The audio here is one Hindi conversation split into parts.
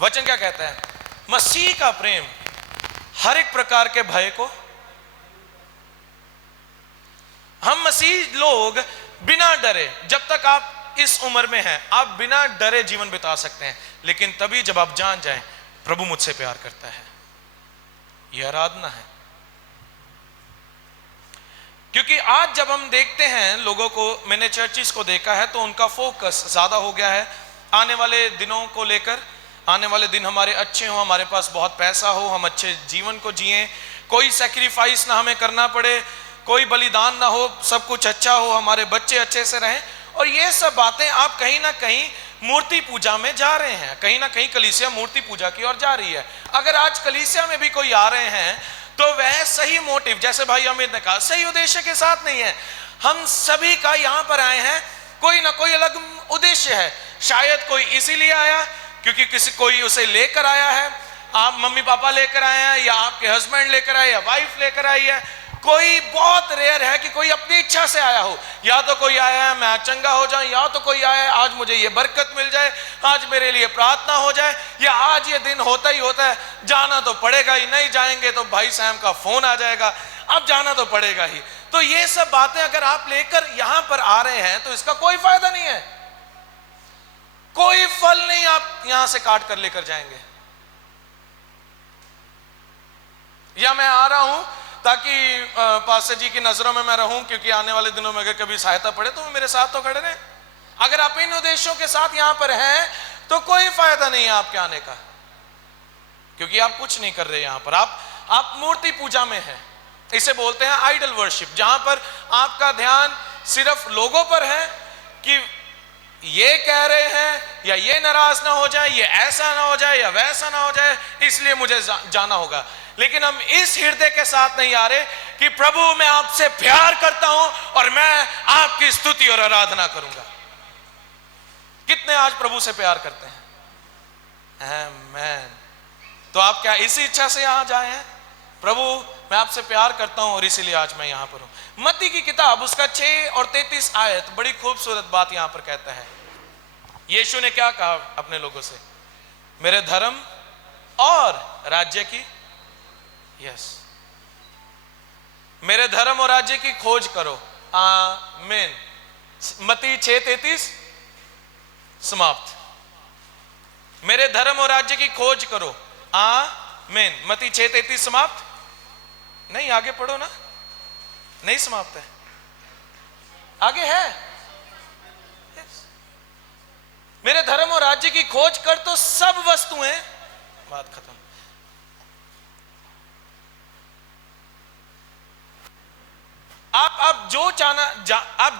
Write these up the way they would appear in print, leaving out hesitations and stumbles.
वचन क्या कहता है? मसीह का प्रेम हर एक प्रकार के भय को, हम मसीह लोग बिना डरे, जब तक आप इस उम्र में हैं आप बिना डरे जीवन बिता सकते हैं, लेकिन तभी जब आप जान जाएं प्रभु मुझसे प्यार करता है। यह आराधना है। क्योंकि आज जब हम देखते हैं लोगों को, मैंने चर्चिस को देखा है तो उनका फोकस ज्यादा हो गया है आने वाले दिनों को लेकर। आने वाले दिन हमारे अच्छे हो, हमारे पास बहुत पैसा हो, हम अच्छे जीवन को जिए, कोई सैक्रिफाइस ना हमें करना पड़े, कोई बलिदान ना हो, सब कुछ अच्छा हो, हमारे बच्चे अच्छे से रहें। और ये सब बातें आप कहीं ना कहीं मूर्ति पूजा में जा रहे हैं, कहीं ना कहीं कलीसिया मूर्ति पूजा की ओर जा रही है। अगर आज कलीसिया में भी कोई आ रहे हैं तो वह सही मोटिव, जैसे भाई अमित ने कहा, सही उद्देश्य के साथ नहीं है। हम सभी का यहां पर आए हैं कोई ना कोई अलग उद्देश्य है। शायद कोई इसीलिए आया क्योंकि किसी कोई उसे लेकर आया है, आप मम्मी पापा लेकर आए हैं, या आपके हस्बैंड लेकर आए, या वाइफ लेकर आई है। कोई बहुत रेयर है कि कोई अपनी इच्छा से आया हो। या तो कोई आया है मैं चंगा हो जाऊं, या तो कोई आया है आज मुझे ये बरकत मिल जाए, आज मेरे लिए प्रार्थना हो जाए, या आज ये दिन होता ही होता है, जाना तो पड़ेगा ही, नहीं जाएंगे तो भाई सैम का फोन आ जाएगा, अब जाना तो पड़ेगा ही। तो ये सब बातें अगर आप लेकर यहां पर आ रहे हैं तो इसका कोई फायदा नहीं है, कोई फल नहीं आप यहां से काट कर लेकर जाएंगे। या मैं आ रहा हूं ताकि पास्टर जी की नजरों में मैं रहूं, क्योंकि आने वाले दिनों में अगर कभी सहायता पड़े तो वो मेरे साथ तो खड़े रहे। अगर आप इन उद्देश्यों के साथ यहां पर हैं तो कोई फायदा नहीं है आपके आने का, क्योंकि आप कुछ नहीं कर रहे यहां पर, आप मूर्ति पूजा में हैं। इसे बोलते हैं आइडल वर्शिप, जहां पर आपका ध्यान सिर्फ लोगों पर है कि ये कह रहे हैं या ये नाराज ना हो जाए, ये ऐसा ना हो जाए या वैसा ना हो जाए, इसलिए मुझे जाना होगा। लेकिन हम इस हृदय के साथ नहीं आ रहे कि प्रभु मैं आपसे प्यार करता हूं और मैं आपकी स्तुति और आराधना करूंगा। कितने आज प्रभु से प्यार करते हैं? आमेन। तो आप क्या इसी इच्छा से यहां जाए हैं? प्रभु मैं आपसे प्यार करता हूं और इसीलिए आज मैं यहां पर हूं। मत्ती की किताब उसका 6 और 33 आयत बड़ी खूबसूरत बात यहां पर कहता है। यीशु ने क्या कहा अपने लोगों से? मेरे धर्म और राज्य की, यस, मेरे धर्म और राज्य की खोज करो। आमीन। मत्ती 6:33 समाप्त। मेरे धर्म और राज्य की खोज करो। आमीन। मत्ती 6:33 समाप्त। नहीं, आगे पढ़ो ना, नहीं समाप्त है, आगे है। मेरे धर्म और राज्य की खोज कर तो सब वस्तुएं, बात खत्म। आप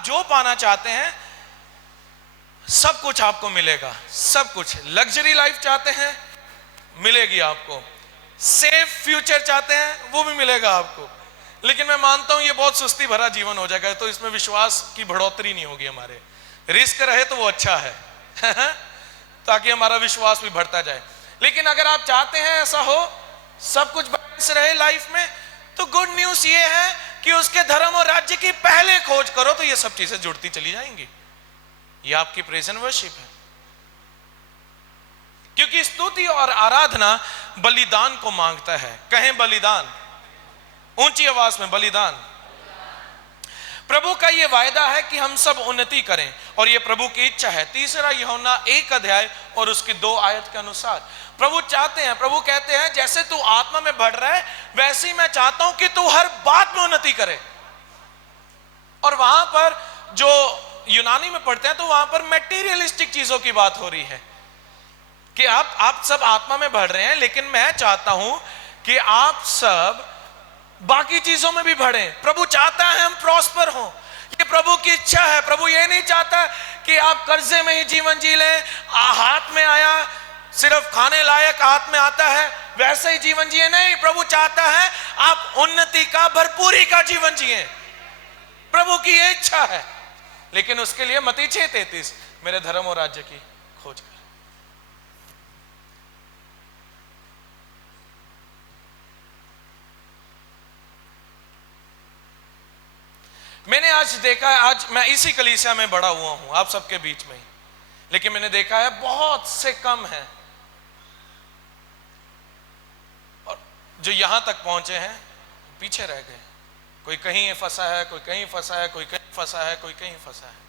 जो पाना चाहते हैं सब कुछ आपको मिलेगा, सब कुछ। लग्जरी लाइफ चाहते हैं मिलेगी आपको, सेफ फ्यूचर चाहते हैं वो भी मिलेगा आपको। लेकिन मैं मानता हूं ये बहुत सुस्ती भरा जीवन हो जाएगा, तो इसमें विश्वास की बढ़ोतरी नहीं होगी हमारे। रिस्क रहे तो वो अच्छा है ताकि हमारा विश्वास भी बढ़ता जाए। लेकिन अगर आप चाहते हैं ऐसा हो, सब कुछ बैलेंस रहे लाइफ में, तो गुड न्यूज ये है कि उसके धर्म और राज्य की पहले खोज करो तो ये सब चीजें जुड़ती चली जाएंगी। ये आपकी प्रेज एंड वर्शिप है, क्योंकि स्तुति और आराधना बलिदान को मांगता है। कहें बलिदान, ऊंची आवाज में बलिदान। प्रभु का यह वायदा है कि हम सब उन्नति करें और यह प्रभु की इच्छा है। 3 यूहन्ना 1 अध्याय और उसकी 2 आयत के अनुसार प्रभु चाहते हैं, प्रभु कहते हैं जैसे तू आत्मा में बढ़ रहा है वैसे ही मैं चाहता हूं कि तू हर बात में उन्नति करे। और वहां पर जो यूनानी में पढ़ते हैं तो वहां पर मैटेरियलिस्टिक चीजों की बात हो रही है कि आप सब आत्मा में बढ़ रहे हैं, लेकिन मैं चाहता हूं कि आप सब बाकी चीजों में भी बढ़ें। प्रभु चाहता है हम प्रॉस्पर हों, ये प्रभु की इच्छा है। प्रभु ये नहीं चाहता कि आप कर्जे में ही जीवन जी लें, हाथ में आया सिर्फ खाने लायक हाथ में आता है वैसे ही जीवन जिए, नहीं। प्रभु चाहता है आप उन्नति का, भरपूरी का जीवन जिए। प्रभु की ये इच्छा है। लेकिन उसके लिए मत्ती 6:33 मेरे धर्म और राज्य की खोज कर। मैंने आज देखा है, आज मैं इसी कलीसिया में बड़ा हुआ हूं आप सबके बीच में ही, लेकिन मैंने देखा है बहुत से कम हैं जो यहां तक पहुंचे हैं पीछे रह गए। कोई कहीं फंसा है, कोई कहीं फंसा है, कोई कहीं फंसा है, कोई कहीं फंसा है।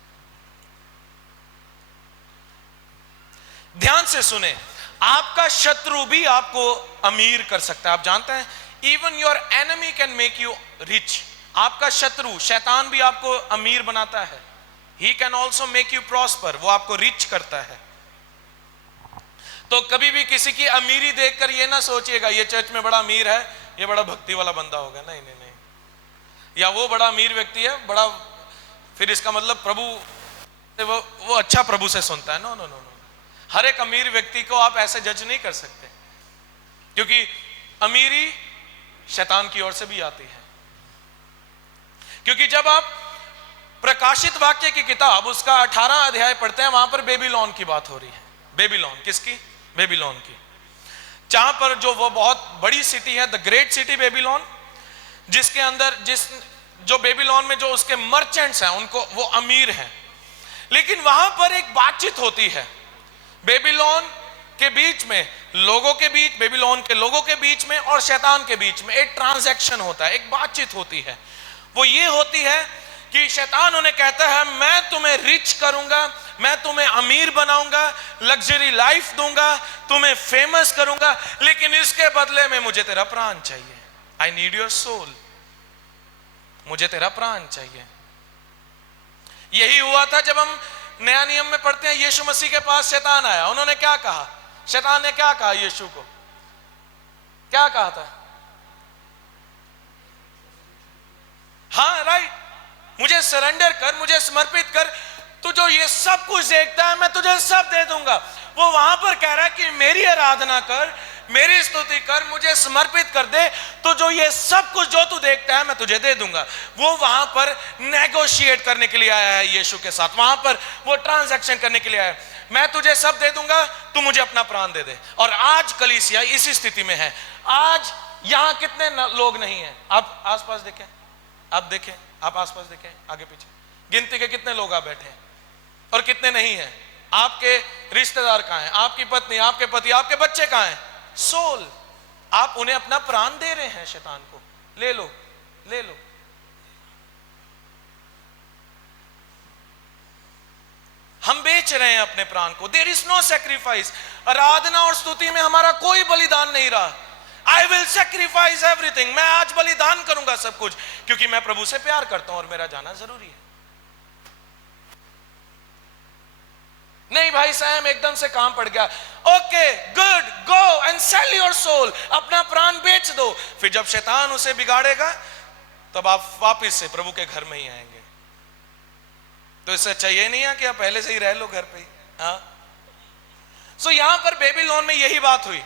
ध्यान से सुने, आपका शत्रु भी आपको अमीर कर सकता है। आप जानते हैं, even your enemy can make you rich. आपका शत्रु शैतान भी आपको अमीर बनाता है। He can also make you prosper, वो आपको रिच करता है। तो कभी भी किसी की अमीरी देखकर ये ना सोचिएगा ये चर्च में बड़ा अमीर है, ये बड़ा भक्ति वाला बंदा होगा। नहीं नहीं नहीं, या वो बड़ा अमीर व्यक्ति है, बड़ा, फिर इसका मतलब प्रभु वो अच्छा प्रभु से सुनता है। नो नो नो नो, हर एक अमीर व्यक्ति को आप ऐसे जज नहीं कर सकते, क्योंकि अमीरी शैतान की ओर से भी आती है। क्योंकि जब आप प्रकाशित वाक्य की किताब उसका 18 अध्याय पढ़ते हैं, वहां पर बेबीलोन की बात हो रही है। बेबीलोन किसकी? बेबीलोन की, जहां पर जो वो बहुत बड़ी सिटी है, द ग्रेट सिटी बेबीलोन, जिसके अंदर जो बेबीलोन में जो उसके मर्चेंट्स हैं उनको वो अमीर हैं। लेकिन वहां पर एक बातचीत होती है बेबीलोन के बीच में, लोगों के बीच, बेबीलोन के लोगों के बीच में और शैतान के बीच में एक ट्रांजैक्शन होता है, एक बातचीत होती है। वो ये होती है कि शैतान उन्हें कहता है मैं तुम्हें रिच करूंगा, मैं तुम्हें अमीर बनाऊंगा, लग्जरी लाइफ दूंगा, तुम्हें फेमस करूंगा, लेकिन इसके बदले में मुझे तेरा प्राण चाहिए। आई नीड योर सोल, मुझे तेरा प्राण चाहिए। यही हुआ था जब हम नया नियम में पढ़ते हैं, यीशु मसीह के पास शैतान आया। उन्होंने क्या कहा? शैतान ने क्या कहा यीशु को? क्या कहा था? हाँ राइट, मुझे सरेंडर कर, मुझे समर्पित कर, तू जो ये सब कुछ देखता है मैं तुझे सब दे दूंगा। वो वहां पर कह रहा है कि मेरी आराधना कर, मेरी स्तुति कर, मुझे समर्पित कर दे, तो जो ये सब कुछ जो तू देखता है मैं तुझे दे दूंगा। वो वहां पर नेगोशिएट करने के लिए आया है यीशु के साथ, वहां पर वो ट्रांजैक्शन करने के लिए आया है। मैं तुझे सब दे दूंगा, तू मुझे अपना प्राण दे दे। और आज कलीसिया इसी स्थिति में है। आज यहां कितने लोग नहीं है? आप आसपास देखें, आप देखें, आप आसपास देखें, आगे पीछे गिनती के कितने लोग आप बैठे हैं और कितने नहीं है। आपके रिश्तेदार कहां हैं? आपकी पत्नी, आपके पति, आपके बच्चे कहां हैं? सोल, आप उन्हें अपना प्राण दे रहे हैं शैतान को। ले लो, ले लो। हम बेच रहे हैं अपने प्राण को। There is no sacrifice. आराधना और स्तुति में हमारा कोई बलिदान नहीं रहा। आई विल सैक्रिफाइस एवरीथिंग, मैं आज बलिदान करूंगा सब कुछ, क्योंकि मैं प्रभु से प्यार करता हूं और मेरा जाना जरूरी है। नहीं भाई साहब एकदम से काम पड़ गया, okay good, go and sell your soul, अपना प्राण बेच दो। फिर जब शैतान उसे बिगाड़ेगा तब आप वापस से प्रभु के घर में ही आएंगे। तो इससे चाहिए नहीं है कि आप पहले से ही रह लो घर पे ही। हाँ, सो यहां पर बेबीलोन में यही बात हुई।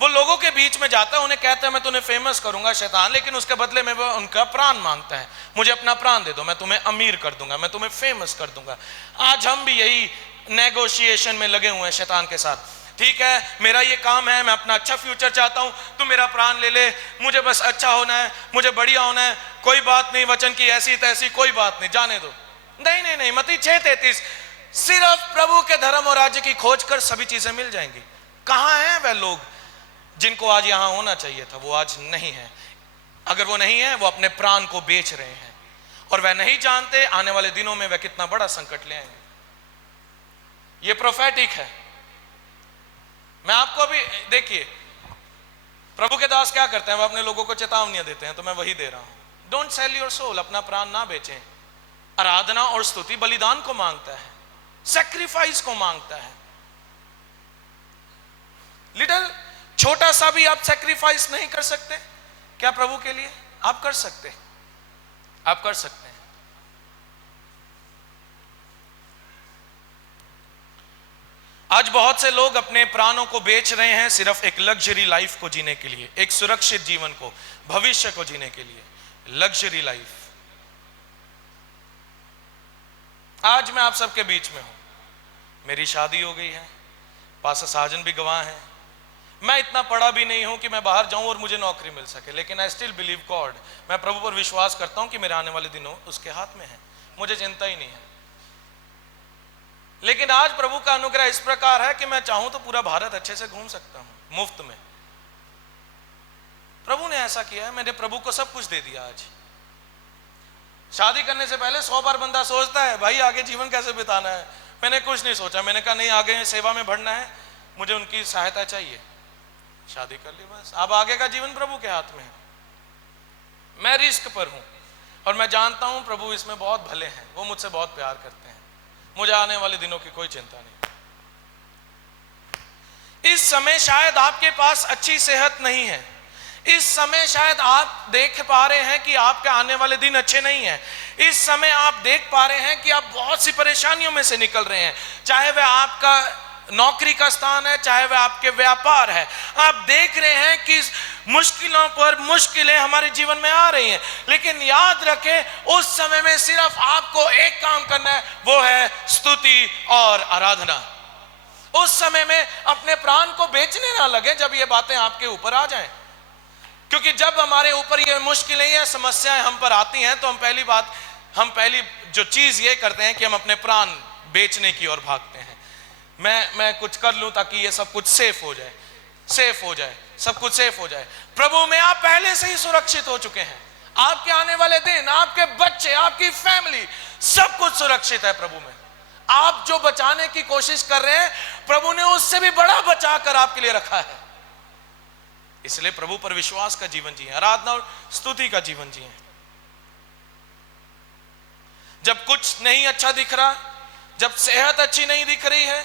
वो लोगों के बीच में जाता है, उन्हें कहता है मैं तुम्हें फेमस करूंगा शैतान, लेकिन उसके बदले में वो उनका प्राण मांगता है। मुझे अपना प्राण दे दो, मैं तुम्हें अमीर कर दूंगा, मैं तुम्हें फेमस कर दूंगा। आज हम भी यही नेगोशिएशन में लगे हुए हैं शैतान के साथ। ठीक है, मेरा ये काम है, मैं अपना अच्छा फ्यूचर चाहता हूं, तू मेरा प्राण ले ले, मुझे बस अच्छा होना है, मुझे बढ़िया होना है, कोई बात नहीं, वचन की ऐसी तैसी कोई बात नहीं, जाने दो। नहीं नहीं नहीं, मत्ती 6:33, सिर्फ प्रभु के धर्म और राज्य की खोज कर सभी चीजें मिल जाएंगी। कहां हैं वह लोग जिनको आज यहां होना चाहिए था? वो आज नहीं है। अगर वो नहीं है, वो अपने प्राण को बेच रहे हैं और वह नहीं जानते आने वाले दिनों में वह कितना बड़ा संकट ले आएंगे। ये प्रोफेटिक है। मैं आपको भी देखिए, प्रभु के दास क्या करते हैं, वो अपने लोगों को चेतावनियां देते हैं, तो मैं वही दे रहा हूं। डोंट सेल योर सोल, अपना प्राण ना बेचें। आराधना और स्तुति बलिदान को मांगता है, सैक्रिफाइस को मांगता है। लिटिल छोटा सा भी आप सैक्रिफाइस नहीं कर सकते क्या प्रभु के लिए? आप कर सकते, आप कर सकते हैं। आज बहुत से लोग अपने प्राणों को बेच रहे हैं सिर्फ एक लग्जरी लाइफ को जीने के लिए, एक सुरक्षित जीवन को, भविष्य को जीने के लिए। Luxury life. आज मैं आप सबके बीच में हूं, मेरी शादी हो गई है, पास्टर साजन भी गवाह हैं, मैं इतना पढ़ा भी नहीं हूं कि मैं बाहर जाऊं और मुझे नौकरी मिल सके, लेकिन आई स्टिल बिलीव गॉड। मैं प्रभु पर विश्वास करता हूं कि मेरे आने वाले दिनों उसके हाथ में है, मुझे चिंता ही नहीं है। लेकिन आज प्रभु का अनुग्रह इस प्रकार है कि मैं चाहूं तो पूरा भारत अच्छे से घूम सकता हूं मुफ्त में। प्रभु ने ऐसा किया है, मैंने प्रभु को सब कुछ दे दिया। आज शादी करने से पहले 100 बार बंदा सोचता है भाई आगे जीवन कैसे बिताना है। मैंने कुछ नहीं सोचा, मैंने कहा नहीं आगे सेवा में बढ़ना है, मुझे उनकी सहायता चाहिए, शादी कर ली बस। अब आगे का जीवन प्रभु के हाथ में है। मैं रिस्क पर हूं और मैं जानता हूं प्रभु इसमें बहुत भले हैं, वो मुझसे बहुत प्यार करते हैं, मुझे आने वाले दिनों की कोई चिंता नहीं। इस समय शायद आपके पास अच्छी सेहत नहीं है, इस समय शायद आप देख पा रहे हैं कि आपके आने वाले दिन अच्छे नहीं हैं, इस समय आप देख पा रहे हैं कि आप बहुत सी परेशानियों में से निकल रहे हैं, चाहे वह आपका नौकरी का स्थान है, चाहे वह आपके व्यापार है। आप देख रहे हैं कि मुश्किलों पर मुश्किलें हमारे जीवन में आ रही हैं, लेकिन याद रखें उस समय में सिर्फ आपको एक काम करना है, वो है स्तुति और आराधना। उस समय में अपने प्राण को बेचने ना लगे जब ये बातें आपके ऊपर आ जाएं, क्योंकि जब हमारे ऊपर ये मुश्किलें या समस्याएं हम पर आती हैं तो हम पहली जो चीज ये करते हैं कि हम अपने प्राण बेचने की ओर भागते हैं। मैं कुछ कर लूं ताकि ये सब कुछ सेफ हो जाए, सब कुछ सेफ हो जाए। प्रभु में आप पहले से ही सुरक्षित हो चुके हैं, आपके आने वाले दिन, आपके बच्चे, आपकी फैमिली, सब कुछ सुरक्षित है प्रभु में। आप जो बचाने की कोशिश कर रहे हैं, प्रभु ने उससे भी बड़ा बचा कर आपके लिए रखा है। इसलिए प्रभु पर विश्वास का जीवन जिए, आराधना और स्तुति का जीवन जिए। जब कुछ नहीं अच्छा दिख रहा, जब सेहत अच्छी नहीं दिख रही है,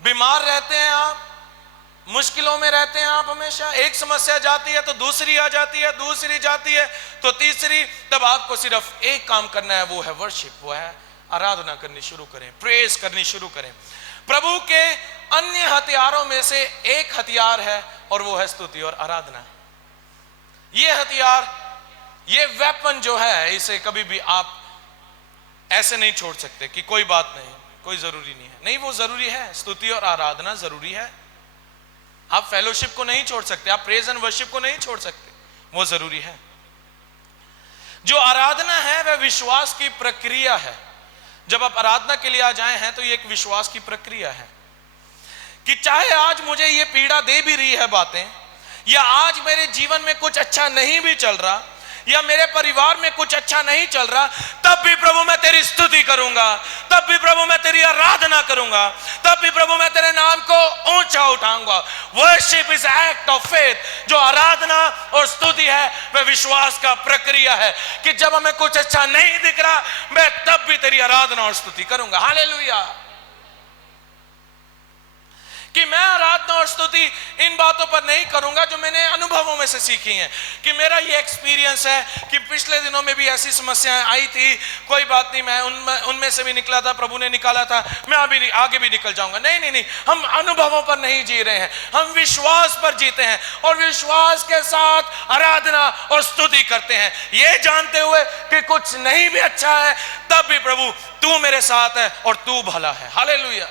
बीमार रहते हैं आप, मुश्किलों में रहते हैं आप, हमेशा एक समस्या जाती है तो दूसरी आ जाती है, दूसरी जाती है तो तीसरी, तब आपको सिर्फ एक काम करना है, वो है वर्शिप, वो है आराधना करनी शुरू करें, प्रेज करनी शुरू करें। प्रभु के अन्य हथियारों में से एक हथियार है और वो है स्तुति और आराधना। ये हथियार, ये वेपन जो है, इसे कभी भी आप ऐसे नहीं छोड़ सकते कि कोई बात नहीं, कोई जरूरी नहीं है। नहीं, वो जरूरी है, स्तुति और आराधना जरूरी है। आप फेलोशिप को नहीं छोड़ सकते, आप प्रेज एंड वर्शिप को नहीं छोड़ सकते, वो जरूरी है। जो आराधना है वह विश्वास की प्रक्रिया है। जब आप आराधना के लिए आ जाए हैं तो ये एक विश्वास की प्रक्रिया है कि चाहे आज मुझे ये पीड़ा दे भी रही है बातें, या आज मेरे जीवन में कुछ अच्छा नहीं भी चल रहा, या मेरे परिवार में कुछ अच्छा नहीं चल रहा, तब भी प्रभु मैं तेरी स्तुति करूंगा, तब भी प्रभु मैं तेरी आराधना करूंगा, तब भी प्रभु मैं तेरे नाम को ऊंचा उठाऊंगा। Worship is act of faith. जो आराधना और स्तुति है वह विश्वास का प्रक्रिया है कि जब हमें कुछ अच्छा नहीं दिख रहा, मैं तब भी तेरी आराधना और स्तुति करूंगा। हालेलुया। कि मैं आराधना और स्तुति इन बातों पर नहीं करूंगा जो मैंने अनुभवों में से सीखी हैं, कि मेरा ये एक्सपीरियंस है कि पिछले दिनों में भी ऐसी समस्याएं आई थी, कोई बात नहीं, मैं उनमें से भी निकला था, प्रभु ने निकाला था, मैं अभी आगे भी निकल जाऊंगा। नहीं नहीं नहीं, हम अनुभवों पर नहीं जी रहे हैं, हम विश्वास पर जीते हैं और विश्वास के साथ आराधना और स्तुति करते हैं, ये जानते हुए कि कुछ नहीं भी अच्छा है, तब भी प्रभु तू मेरे साथ है और तू भला है। हालेलुया।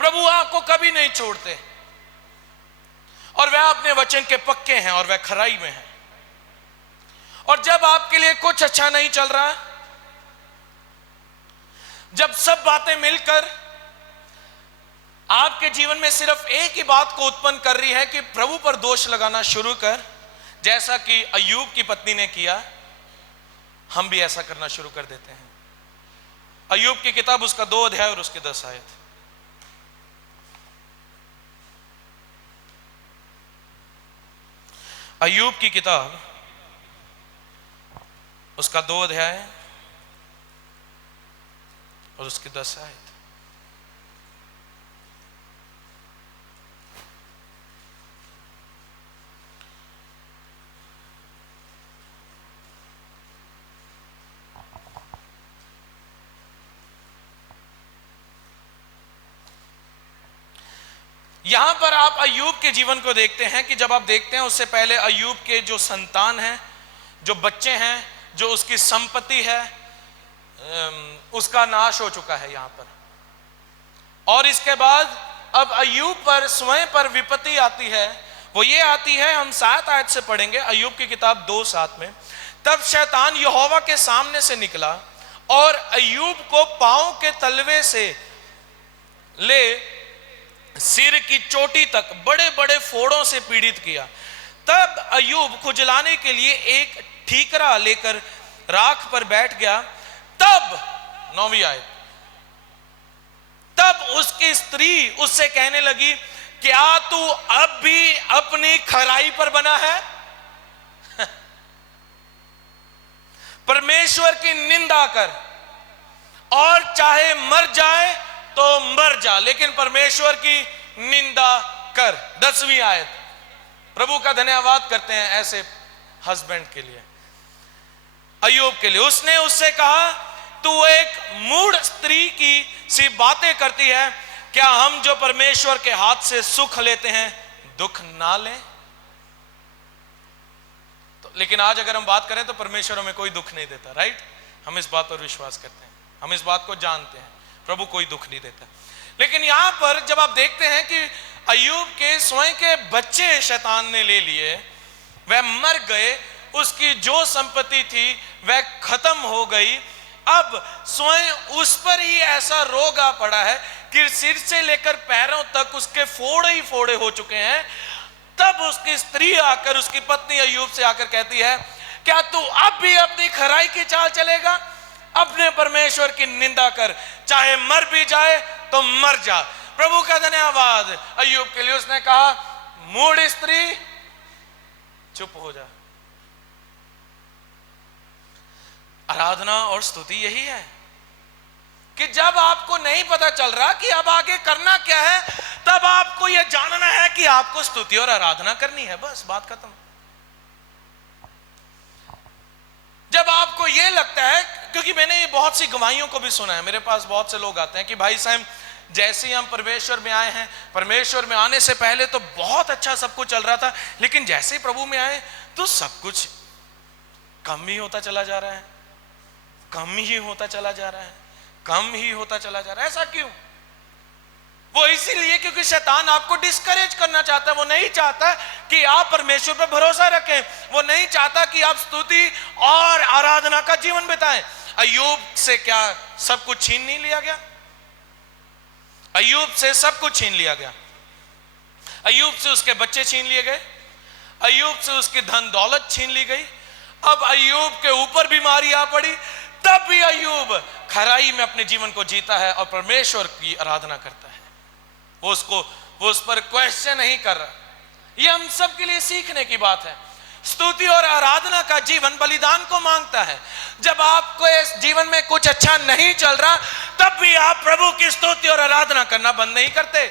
प्रभु आपको कभी नहीं छोड़ते और वह अपने वचन के पक्के हैं और वह खराई में है। और जब आपके लिए कुछ अच्छा नहीं चल रहा, जब सब बातें मिलकर आपके जीवन में सिर्फ एक ही बात को उत्पन्न कर रही है कि प्रभु पर दोष लगाना शुरू कर, जैसा कि अय्यूब की पत्नी ने किया, हम भी ऐसा करना शुरू कर देते हैं। अय्यूब की किताब उसका 2 अध्याय और उसके 10 आयत। अय्यूब की किताब उसका 2 अध्याय और उसकी 10 आयत। यहां पर आप अय्यूब के जीवन को देखते हैं कि जब आप देखते हैं, उससे पहले अय्यूब के जो संतान हैं, जो बच्चे हैं, जो उसकी संपत्ति है, उसका नाश हो चुका है यहां पर। और इसके बाद अब अय्यूब पर स्वयं पर विपत्ति आती है। वो ये आती है, हम 7 आयत से पढ़ेंगे, अय्यूब की किताब 2:7 में। तब शैतान यहोवा के सामने से निकला और अय्यूब को पांव के तलवे से ले सिर की चोटी तक बड़े बड़े फोड़ों से पीड़ित किया। तब अय्यूब खुजलाने के लिए एक ठीकरा लेकर राख पर बैठ गया। तब 9वीं आयत, तब उसकी स्त्री उससे कहने लगी, क्या तू अब भी अपनी खराई पर बना है? परमेश्वर की निंदा कर और चाहे मर जाए तो मर जा, लेकिन परमेश्वर की निंदा कर। 10वीं आयत, प्रभु का धन्यवाद करते हैं ऐसे हस्बैंड के लिए, अय्यूब के लिए। उसने उससे कहा, तू एक मूढ़ स्त्री की सी बातें करती है, क्या हम जो परमेश्वर के हाथ से सुख लेते हैं दुख ना लें? तो लेकिन आज अगर हम बात करें तो परमेश्वर हमें कोई दुख नहीं देता, राइट? हम इस बात पर विश्वास करते हैं, हम इस बात को जानते हैं, प्रभु कोई दुख नहीं देता। लेकिन यहां पर जब आप देखते हैं कि अय्यूब के स्वयं के बच्चे शैतान ने ले लिए, वह मर गए, उसकी जो संपत्ति थी वह खत्म हो गई। अब स्वयं उस पर ही ऐसा रोग आ पड़ा है कि सिर से लेकर पैरों तक उसके फोड़े ही फोड़े हो चुके हैं। तब उसकी स्त्री आकर, उसकी पत्नी अय्यूब से आकर कहती है, क्या तू अब भी अपनी खराई की चाल चलेगा? अपने परमेश्वर की निंदा कर, चाहे मर भी जाए तो मर जा। प्रभु का धन्यवाद अय्यूब के लिए। उसने कहा, मूढ़ स्त्री चुप हो जा। आराधना और स्तुति यही है कि जब आपको नहीं पता चल रहा कि अब आगे करना क्या है, तब आपको यह जानना है कि आपको स्तुति और आराधना करनी है, बस बात खत्म। जब आपको यह लगता है, क्योंकि मैंने ये बहुत सी गवाहियों को भी सुना है, मेरे पास बहुत से लोग आते हैं कि भाई साहब जैसे ही हम परमेश्वर में आए हैं, परमेश्वर में आने से पहले तो बहुत अच्छा सब कुछ चल रहा था, लेकिन जैसे ही प्रभु में आए तो सब कुछ कम ही होता चला जा रहा है, कम ही होता चला जा रहा है, कम ही होता चला जा रहा है। ऐसा क्यों? वो इसीलिए क्योंकि शैतान आपको डिस्करेज करना चाहता है। वो नहीं चाहता कि आप परमेश्वर पर भरोसा रखें, वो नहीं चाहता कि आप स्तुति और आराधना का जीवन बिताएं। अय्यूब से क्या सब कुछ छीन नहीं लिया गया? अय्यूब से सब कुछ छीन लिया गया। अय्यूब से उसके बच्चे छीन लिए गए, अय्यूब से उसकी धन दौलत छीन ली गई। अब अय्यूब के ऊपर बीमारी आ पड़ी, तब भी अय्यूब खराई में अपने जीवन को जीता है और परमेश्वर की आराधना करता है। वो उस पर क्वेश्चन नहीं कर रहा। ये हम सब के लिए सीखने की बात है। स्तुति और आराधना का जीवन बलिदान को मांगता है। जब आपको इस जीवन में कुछ अच्छा नहीं चल रहा, तब भी आप प्रभु की स्तुति और आराधना करना बंद नहीं करते,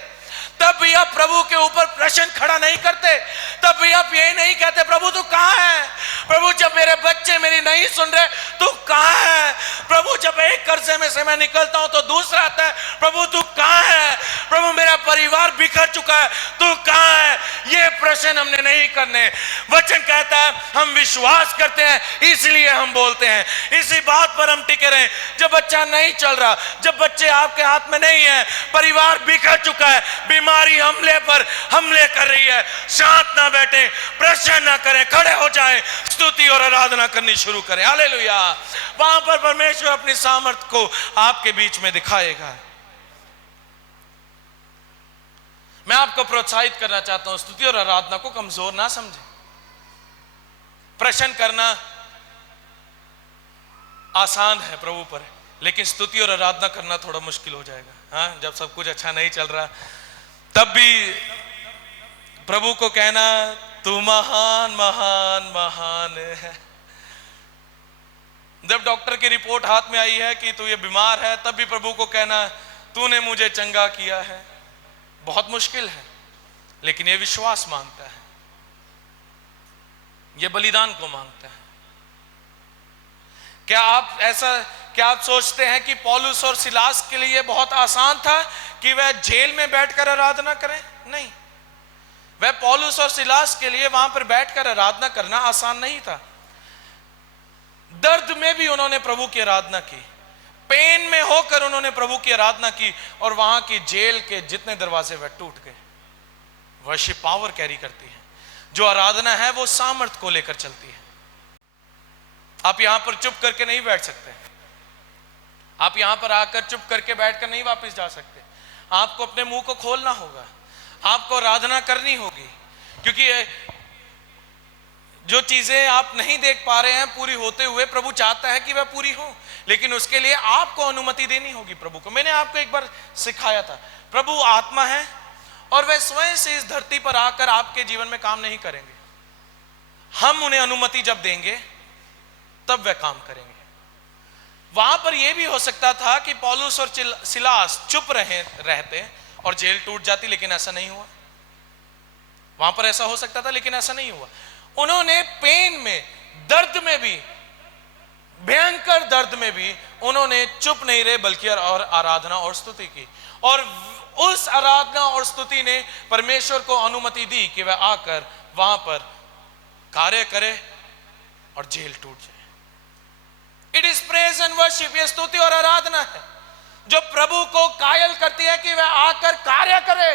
तब भी आप प्रभु के ऊपर प्रश्न खड़ा नहीं करते, तब भी आप यही नहीं कहते, प्रभु तू कहां है? प्रभु जब मेरे बच्चे मेरी नहीं सुन रहे, तू कहां है? प्रभु जब एक कर्जे में से मैं निकलता हूं तो दूसरा आता है, प्रभु तू कहां है? प्रभु मेरा परिवार बिखर चुका है, तू कहां है? ये प्रश्न हमने नहीं करने। वचन कहता है हम विश्वास करते हैं इसलिए हम बोलते हैं, इसी बात पर हम टिके रहे। जब बच्चा नहीं चल रहा, जब बच्चे आपके हाथ में नहीं है, परिवार बिखर चुका है, बीमारी हमले पर हमले कर रही है, शांत ना बैठे, प्रश्न ना करें, खड़े हो जाएं, स्तुति और आराधना करनी शुरू करें। हालेलुया। वहां पर परमेश्वर अपनी सामर्थ को आपके बीच में दिखाएगा। मैं आपको प्रोत्साहित करना चाहता हूं, स्तुति और आराधना को कमजोर ना समझें। प्रश्न करना आसान है प्रभु पर, लेकिन स्तुति और आराधना करना थोड़ा मुश्किल हो जाएगा। हाँ, जब सब कुछ अच्छा नहीं चल रहा, तब भी प्रभु को कहना तू महान महान महान है। जब डॉक्टर की रिपोर्ट हाथ में आई है कि तू ये बीमार है, तब भी प्रभु को कहना तूने मुझे चंगा किया है। बहुत मुश्किल है, लेकिन ये विश्वास मांगता है, ये बलिदान को मांगता है। क्या आप सोचते हैं कि पौलुस और सिलास के लिए बहुत आसान था कि वह जेल में बैठकर आराधना करें? नहीं, वह पौलुस और सिलास के लिए वहां पर बैठकर आराधना करना आसान नहीं था। दर्द में भी उन्होंने प्रभु की आराधना की, पेन में होकर उन्होंने प्रभु की आराधना की, और वहां की जेल के जितने दरवाजे वह टूट गए। वर्शिप पावर कैरी करती है। जो आराधना है वो सामर्थ को लेकर चलती है। आप यहां पर चुप करके नहीं बैठ सकते, आप यहां पर आकर चुप करके बैठकर नहीं वापस जा सकते। आपको अपने मुंह को खोलना होगा, आपको आराधना करनी होगी, क्योंकि जो चीजें आप नहीं देख पा रहे हैं पूरी होते हुए, प्रभु चाहता है कि वह पूरी हो, लेकिन उसके लिए आपको अनुमति देनी होगी प्रभु को। मैंने आपको एक बार सिखाया था, प्रभु आत्मा है और वह स्वयं से इस धरती पर आकर आपके जीवन में काम नहीं करेंगे। हम उन्हें अनुमति जब देंगे तब वह काम करेंगे। वहां पर यह भी हो सकता था कि पौलुस और सिलास चुप रहते और जेल टूट जाती, लेकिन ऐसा नहीं हुआ। वहां पर ऐसा हो सकता था, लेकिन ऐसा नहीं हुआ। उन्होंने पेन में, दर्द में भी, भयंकर दर्द में भी उन्होंने चुप नहीं रहे, बल्कि और आराधना और स्तुति की। और उस आराधना और स्तुति ने परमेश्वर को अनुमति दी कि वह आकर वहां पर कार्य करे और जेल टूट जाए। It is praise and worship, यह स्तुति और आराधना है जो प्रभु को कायल करती है कि वह आकर कार्य करे।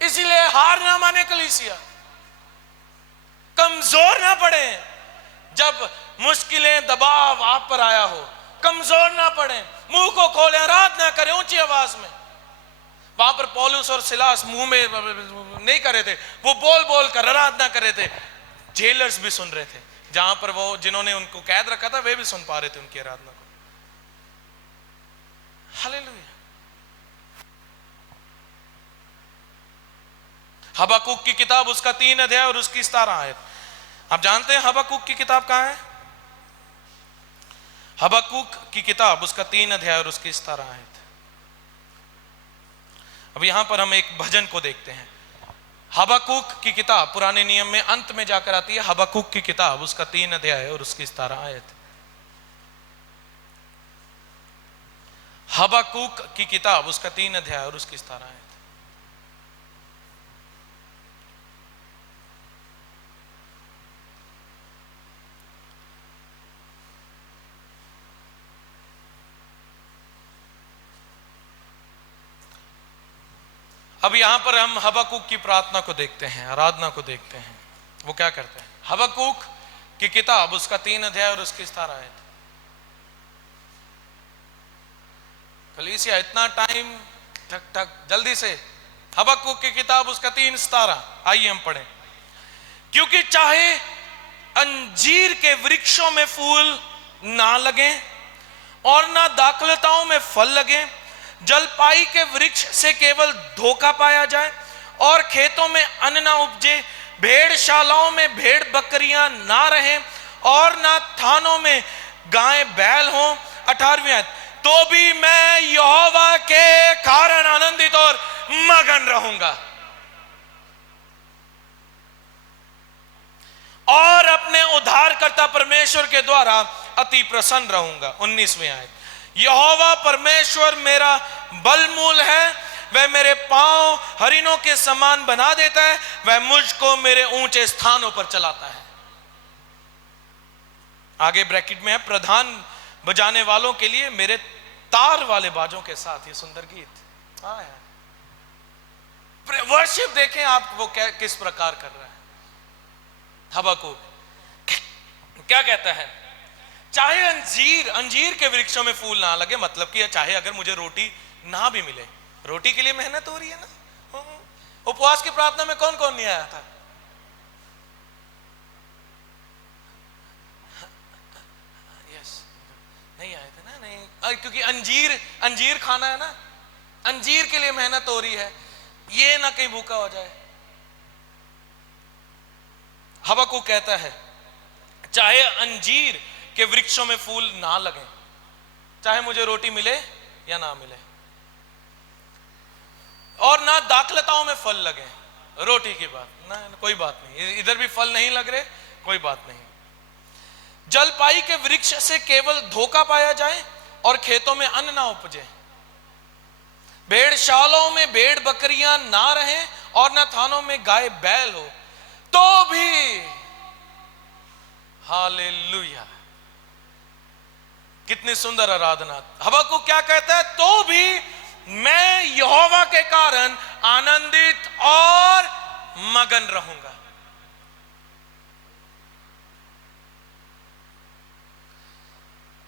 इसीलिए हार ना माने कलीसिया, कमजोर ना पड़े। जब मुश्किलें, दबाव आप पर आया हो, कमजोर ना पड़े, मुंह को खोले, आराधना करें ऊंची आवाज में। वहां पर पौलुस और सिलास मुंह में नहीं कर रहे थे, वो बोल बोल कर आराधना कर रहे थे। जेलर्स भी सुन रहे थे, जहां पर वो जिन्होंने उनको कैद रखा था वे भी सुन पा रहे थे उनकी आराधना को। हालेलुया। हबक्कुक की किताब उसका 3 अध्याय और उसकी 17 आयत। आप जानते हैं हबक्कुक की किताब कहां है? हबक्कुक की किताब उसका 3 अध्याय और उसकी 17 आयत। अब यहां पर हम एक भजन को देखते हैं। हबक्कुक की किताब पुराने नियम में अंत में जाकर आती है। हबक्कुक की किताब उसका 3 अध्याय और उसकी 17 आयत। हबक्कुक की किताब उसका 3 अध्याय और उसकी 17 आयत। अब यहां पर हम हबक्कुक की प्रार्थना को देखते हैं, आराधना को देखते हैं। वो क्या करते हैं? हबक्कुक की किताब उसका 3 अध्याय और उसकी 17 आयत। कलीसिया इतना टाइम, ठक ठक जल्दी से। हबक्कुक की किताब उसका 3:17, आइए हम पढ़ें। क्योंकि चाहे अंजीर के वृक्षों में फूल ना लगे और ना दाखलताओं में फल लगे, जलपाई के वृक्ष से केवल धोखा पाया जाए और खेतों में अन्न ना उपजे, भेड़शालाओं में भेड़ बकरियां ना रहें और ना थानों में गाय बैल हो। 18वीं आयत। तो भी मैं यहोवा के कारण आनंदित और मगन रहूंगा और अपने उद्धारकर्ता परमेश्वर के द्वारा अति प्रसन्न रहूंगा। 19वीं आयत। यहोवा परमेश्वर मेरा बलमूल है, वह मेरे पांव हरिणों के समान बना देता है, वह मुझको मेरे ऊंचे स्थानों पर चलाता है। आगे ब्रैकेट में है, प्रधान बजाने वालों के लिए मेरे तार वाले बाजों के साथ। ये सुंदर गीत। हाँ यार, वर्शिप देखें आप, वो किस प्रकार कर रहा है। हबक्कुक क्या कहता है? चाहे अंजीर के वृक्षों में फूल ना लगे, मतलब कि चाहे अगर मुझे रोटी ना भी मिले, रोटी के लिए मेहनत हो रही है ना। उपवास की प्रार्थना में कौन कौन नहीं आया था? यस, नहीं आए थे ना? नहीं, क्योंकि अंजीर खाना है ना, अंजीर के लिए मेहनत हो रही है, ये ना कहीं भूखा हो जाए। हबक्कुक कहता है चाहे अंजीर के वृक्षों में फूल ना लगे, चाहे मुझे रोटी मिले या ना मिले, और ना दाखलताओं में फल लगे। रोटी की बात ना, कोई बात नहीं, इधर भी फल नहीं लग रहे, कोई बात नहीं। जलपाई के वृक्ष से केवल धोखा पाया जाए और खेतों में अन्न ना उपजे, भेड़शालाओं में भेड़ बकरियां ना रहें और ना थानों में गाय बैल हो, तो भी। हालेलुया, कितनी सुंदर आराधना। हबक्कुक क्या कहता है? तो भी मैं यहोवा के कारण आनंदित और मगन रहूंगा।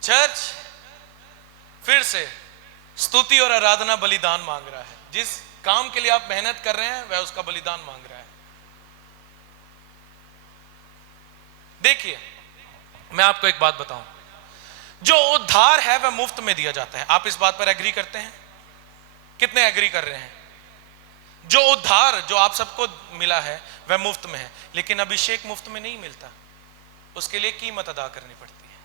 चर्च, फिर से स्तुति और आराधना बलिदान मांग रहा है। जिस काम के लिए आप मेहनत कर रहे हैं वह उसका बलिदान मांग रहा है। देखिए, मैं आपको एक बात बताऊं, जो उद्धार है वह मुफ्त में दिया जाता है। आप इस बात पर एग्री करते हैं? कितने एग्री कर रहे हैं? जो उद्धार जो आप सबको मिला है वह मुफ्त में है, लेकिन अभिषेक मुफ्त में नहीं मिलता, उसके लिए कीमत अदा करनी पड़ती है।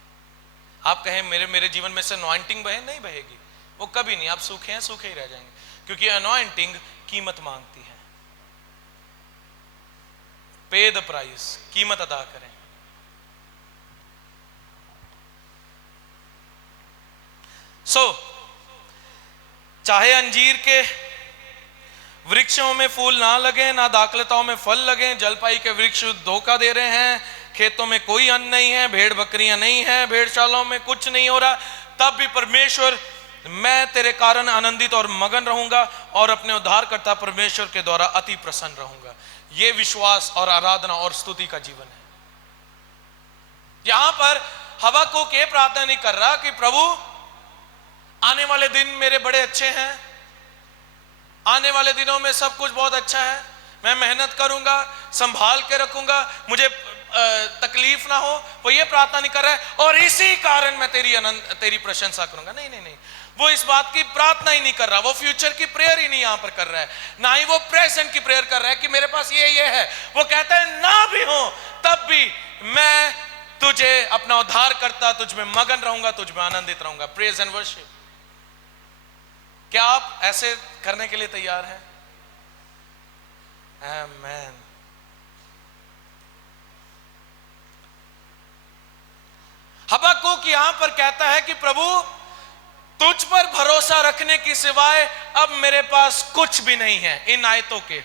आप कहें मेरे जीवन में से अनॉइंटिंग बहे, नहीं बहेगी, वो कभी नहीं। आप सूखे हैं, सूखे ही रह जाएंगे, क्योंकि अनॉइंटिंग कीमत मांगती है। पे द प्राइस, कीमत अदा करें। चाहे अंजीर के वृक्षों में फूल ना लगे, ना दाखलताओं में फल लगे, जलपाई के वृक्ष धोखा दे रहे हैं, खेतों में कोई अन्न नहीं है, भेड़ बकरियां नहीं है, भेड़शालाओं में कुछ नहीं हो रहा, तब भी परमेश्वर, मैं तेरे कारण आनंदित और मगन रहूंगा और अपने उद्धारकर्ता परमेश्वर के द्वारा अति प्रसन्न रहूंगा। यह विश्वास और आराधना और स्तुति का जीवन है। यहां पर हबक्कूक ये प्रार्थना नहीं कर रहा कि प्रभु आने वाले दिन मेरे बड़े अच्छे हैं, आने वाले दिनों में सब कुछ बहुत अच्छा है, मैं मेहनत करूंगा, संभाल के रखूंगा, मुझे तकलीफ ना हो। वो ये प्रार्थना नहीं कर रहा है और इसी कारण मैं तेरी प्रशंसा करूंगा। नहीं नहीं नहीं, वो इस बात की प्रार्थना ही नहीं कर रहा, वो फ्यूचर की प्रेयर ही नहीं यहां पर कर रहा है, ना ही वो प्रेजेंट की प्रेयर कर रहा है कि मेरे पास ये है। वो कहता है ना भी हो तब भी मैं तुझे अपना उद्धार करता, तुझ में मगन रहूंगा, तुझ में आनंदित रहूंगा। Praise and worship. क्या आप ऐसे करने के लिए तैयार हैं? आमेन। हबक्कूक यहां पर कहता है कि प्रभु तुझ पर भरोसा रखने की सिवाय अब मेरे पास कुछ भी नहीं है। इन आयतों के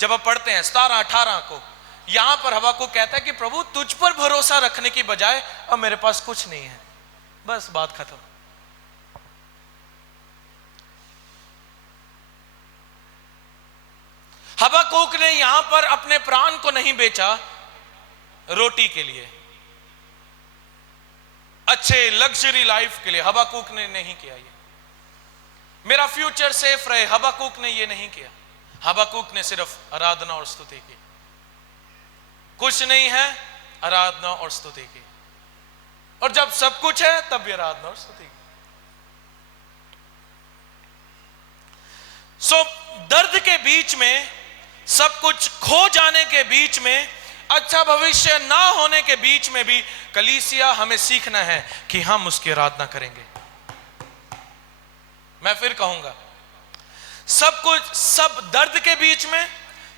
जब आप पढ़ते हैं 17-18 को, यहां पर हबक्कूक कहता है कि प्रभु तुझ पर भरोसा रखने की बजाय अब मेरे पास कुछ नहीं है। बस बात खत्म। हबक्कूक ने यहां पर अपने प्राण को नहीं बेचा रोटी के लिए, अच्छे लग्जरी लाइफ के लिए। हबक्कूक ने नहीं किया ये, मेरा फ्यूचर सेफ रहे, हबक्कूक ने ये नहीं किया। हबक्कूक ने सिर्फ आराधना और स्तुति की। कुछ नहीं है, आराधना और स्तुति की। और जब सब कुछ है तब भी आराधना और स्तुति की। दर्द के बीच में, सब कुछ खो जाने के बीच में, अच्छा भविष्य ना होने के बीच में भी कलीसिया हमें सीखना है कि हम उसकी आराधना करेंगे। मैं फिर कहूंगा, सब कुछ, सब दर्द के बीच में,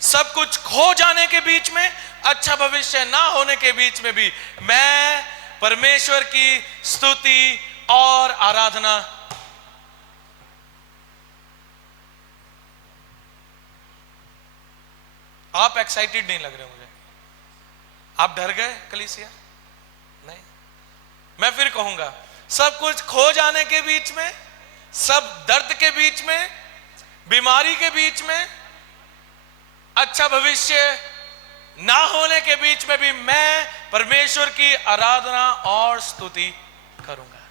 सब कुछ खो जाने के बीच में, अच्छा भविष्य ना होने के बीच में भी मैं परमेश्वर की स्तुति और आराधना। आप एक्साइटेड नहीं लग रहे मुझे, आप डर गए कलीसिया? नहीं, मैं फिर कहूंगा, सब कुछ खो जाने के बीच में, सब दर्द के बीच में, बीमारी के बीच में, अच्छा भविष्य ना होने के बीच में भी मैं परमेश्वर की आराधना और स्तुति करूंगा।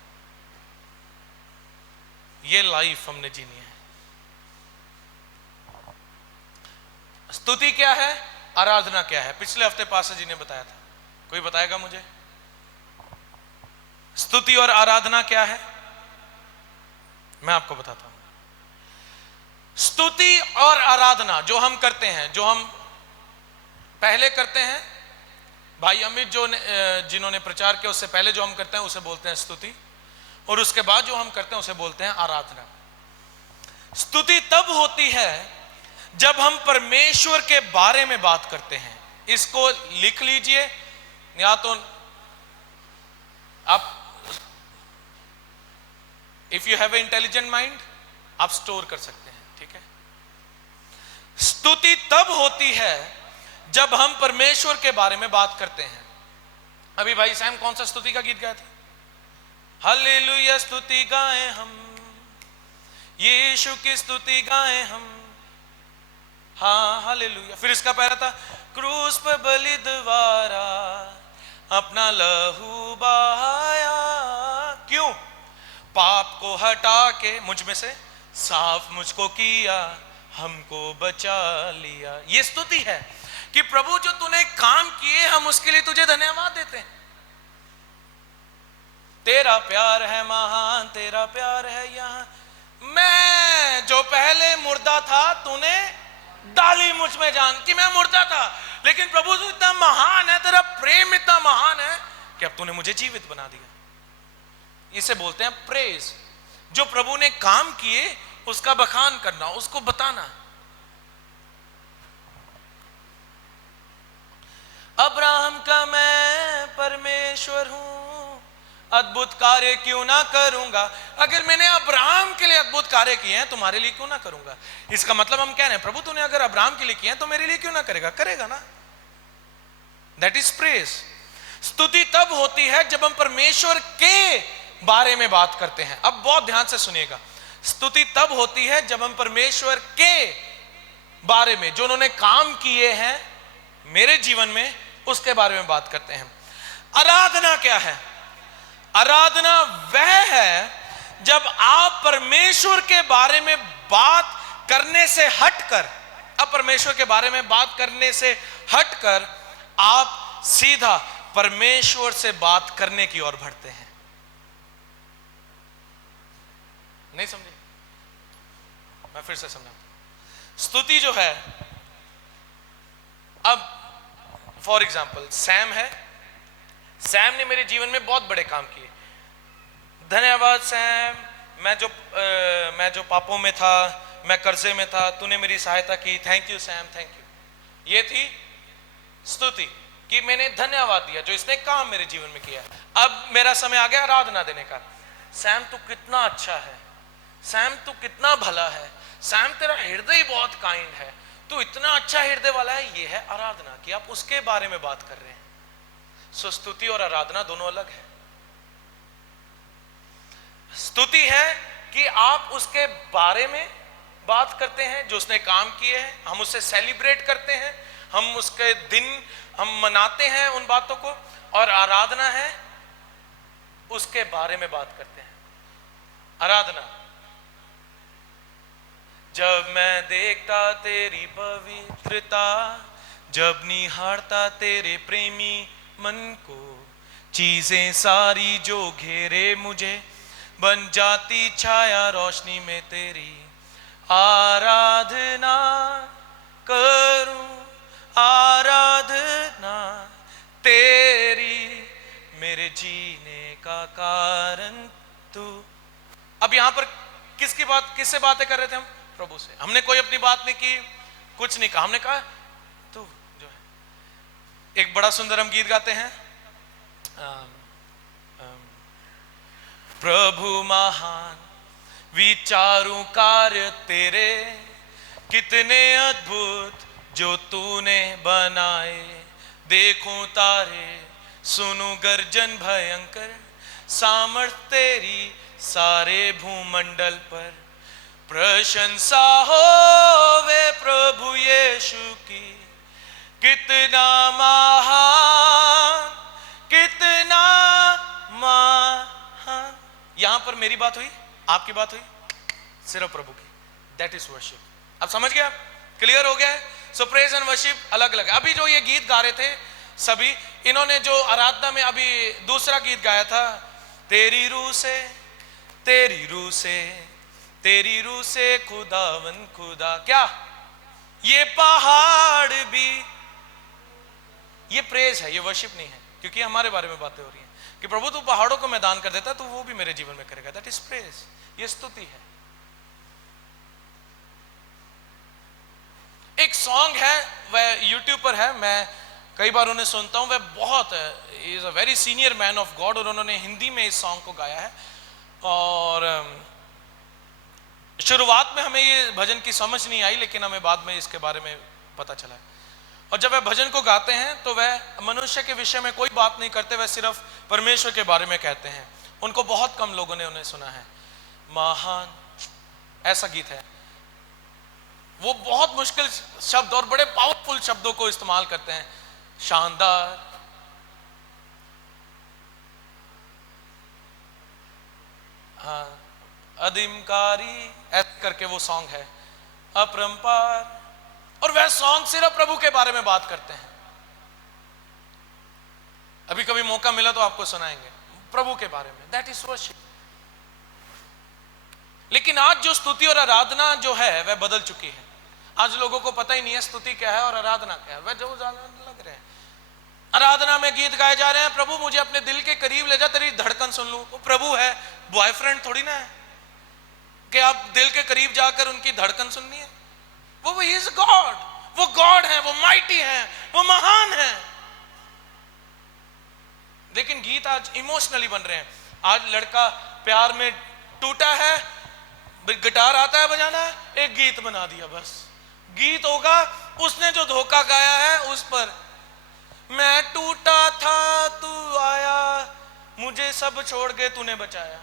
ये लाइफ हमने जीनी है। स्तुति क्या है, आराधना क्या है? पिछले हफ्ते पास्टर जी ने बताया था, कोई बताएगा मुझे? स्तुति और आराधना क्या है? मैं आपको बताता हूं। स्तुति और आराधना जो हम करते हैं, जो हम पहले करते हैं, भाई अमित जिन्होंने प्रचार किया, उससे पहले जो हम करते हैं उसे बोलते हैं स्तुति, और उसके बाद जो हम करते हैं उसे बोलते हैं आराधना। स्तुति तब होती है जब हम परमेश्वर के बारे में बात करते हैं। इसको लिख लीजिए, या तो आप, if you have a intelligent mind, आप स्टोर कर सकते हैं, ठीक है? स्तुति तब होती है जब हम परमेश्वर के बारे में बात करते हैं। अभी भाई सैम कौन सा स्तुति का गीत गाया था? हालेलुया स्तुति गाएं हम, यीशु की स्तुति गाएं हम, हाँ हालेलुया। फिर इसका पहला था, क्रूस पर बलि द्वारा अपना लहू बहाया। क्यों? पाप को हटा के मुझ में से साफ मुझको किया, हमको बचा लिया। ये स्तुति है कि प्रभु जो तूने काम किए हम उसके लिए तुझे धन्यवाद देते हैं। तेरा प्यार है महान, तेरा प्यार है यहाँ, मैं जो पहले मुर्दा था तूने डाली मुझ में जान। कि मैं मुर्दा था लेकिन प्रभु तू इतना महान है, तेरा प्रेम इतना महान है कि अब तूने मुझे जीवित बना दिया। इसे बोलते हैं प्रेज। जो प्रभु ने काम किए उसका बखान करना, उसको बताना। अब्राहम का मैं परमेश्वर हूं, अद्भुत कार्य क्यों ना करूंगा। अगर मैंने अब्राहम के लिए अद्भुत कार्य किए हैं तुम्हारे लिए क्यों ना करूंगा। इसका मतलब हम कह रहे हैं प्रभु तूने अगर अब्राहम के लिए किए हैं तो मेरे लिए क्यों ना करेगा, करेगा ना। That is praise. स्तुति तब होती है जब हम परमेश्वर के बारे में बात करते हैं। अब बहुत ध्यान से सुनिएगा, स्तुति तब होती है जब हम परमेश्वर के बारे में, जो उन्होंने काम किए हैं मेरे जीवन में, उसके बारे में बात करते हैं। आराधना क्या है? आराधना वह है जब आप परमेश्वर के बारे में बात करने से हटकर, अब परमेश्वर के बारे में बात करने से हटकर आप सीधा परमेश्वर से बात करने की ओर बढ़ते हैं। नहीं समझे? मैं फिर से समझाता। स्तुति जो है, अब फॉर एग्जाम्पल सैम है, सैम ने मेरे जीवन में बहुत बड़े काम किए। धन्यवाद सैम, मैं जो पापों में था, मैं कर्जे में था, तूने मेरी सहायता की, thank you Sam, thank you. ये थी स्तुति कि मैंने धन्यवाद दिया जो इसने काम मेरे जीवन में किया। अब मेरा समय आ गया आराधना देने का। सैम तू कितना अच्छा है, सैम तू कितना भला है, सैम तेरा हृदय बहुत काइंड है, तू इतना अच्छा हृदय वाला है। ये है आराधना कि आप उसके बारे में बात कर रहे हैं। सो स्तुति और आराधना दोनों अलग है। स्तुति है कि आप उसके बारे में बात करते हैं जो उसने काम किए हैं, हम उससे सेलिब्रेट करते हैं, हम उसके दिन हम मनाते हैं उन बातों को। और आराधना है उसके बारे में बात करते हैं। आराधना, जब मैं देखता तेरी पवित्रता, जब निहारता तेरे प्रेमी मन को, चीजें सारी जो घेरे मुझे बन जाती छाया रोशनी में तेरी। आराधना करूं, आराधना तेरी, मेरे जीने का कारण तू। अब यहां पर किससे बातें कर रहे थे हम? प्रभु से। हमने कोई अपनी बात नहीं की, कुछ नहीं कहा, हमने कहा तू जो है। एक बड़ा सुंदर हम गीत गाते हैं, प्रभु महान विचारों कार्य तेरे, कितने अद्भुत जो तूने बनाए। देखूं तारे, सुनूं गर्जन भयंकर, सामर्थ तेरी सारे भूमंडल पर। प्रशंसा हो वे प्रभु यीशु की, कितना महान, कितना महान। यहां पर मेरी बात हुई, आपकी बात हुई, सिर्फ प्रभु की। That is worship. अब समझ गया? क्लियर हो गया? सो प्रेज एंड वर्शिप अलग अलग है। अभी जो ये गीत गा रहे थे सभी, इन्होंने जो आराधना में अभी दूसरा गीत गाया था, तेरी रूह से, तेरी रूह से, तेरी रूह से खुदावन खुदा। क्या ये पहाड़ भी, ये प्रेज है, ये वर्शिप नहीं है, क्योंकि हमारे बारे में बातें हो रही हैं कि प्रभु तू पहाड़ों को मैदान कर देता, तो वो भी मेरे जीवन में करेगा। दैट इज प्रेज, ये स्तुति है। एक सॉन्ग है, वह यूट्यूब पर है, मैं कई बार उन्हें सुनता हूं, वह बहुत is a very senior man of God, और उन्होंने हिंदी में इस सॉन्ग को गाया है। और शुरुआत में हमें ये भजन की समझ नहीं आई, लेकिन हमें बाद में इसके बारे में पता चला। और जब वह भजन को गाते हैं तो वह मनुष्य के विषय में कोई बात नहीं करते, वह सिर्फ परमेश्वर के बारे में कहते हैं। उनको बहुत कम लोगों ने उन्हें सुना है। महान, ऐसा गीत है। वो बहुत मुश्किल शब्द और बड़े पावरफुल शब्दों को इस्तेमाल करते हैं। शानदार, हाँ, अधिमकारी ऐसे करके वो सॉन्ग है, अपरंपार। और वह सॉन्ग सिर्फ प्रभु के बारे में बात करते हैं। अभी कभी मौका मिला तो आपको सुनाएंगे प्रभु के बारे में, दैट इज वर्शिप। लेकिन आज जो स्तुति और आराधना जो है वह बदल चुकी है। आज लोगों को पता ही नहीं है स्तुति क्या है और आराधना क्या है। वह जो लग रहे हैं आराधना में गीत गाए जा रहे हैं, प्रभु मुझे अपने दिल के करीब ले जा, तेरी धड़कन सुन लूं। वो प्रभु है, बॉयफ्रेंड थोड़ी ना है कि आप दिल के करीब जाकर उनकी धड़कन सुननी है। वो इज गॉड, वो गॉड है, वो माइटी है, वो महान है। लेकिन गीत आज इमोशनली बन रहे हैं। आज लड़का प्यार में टूटा है, गिटार आता है बजाना, एक गीत बना दिया, बस गीत होगा। उसने जो धोखा गाया है उस पर, मैं टूटा था तू आया, मुझे सब छोड़ के तूने बचाया।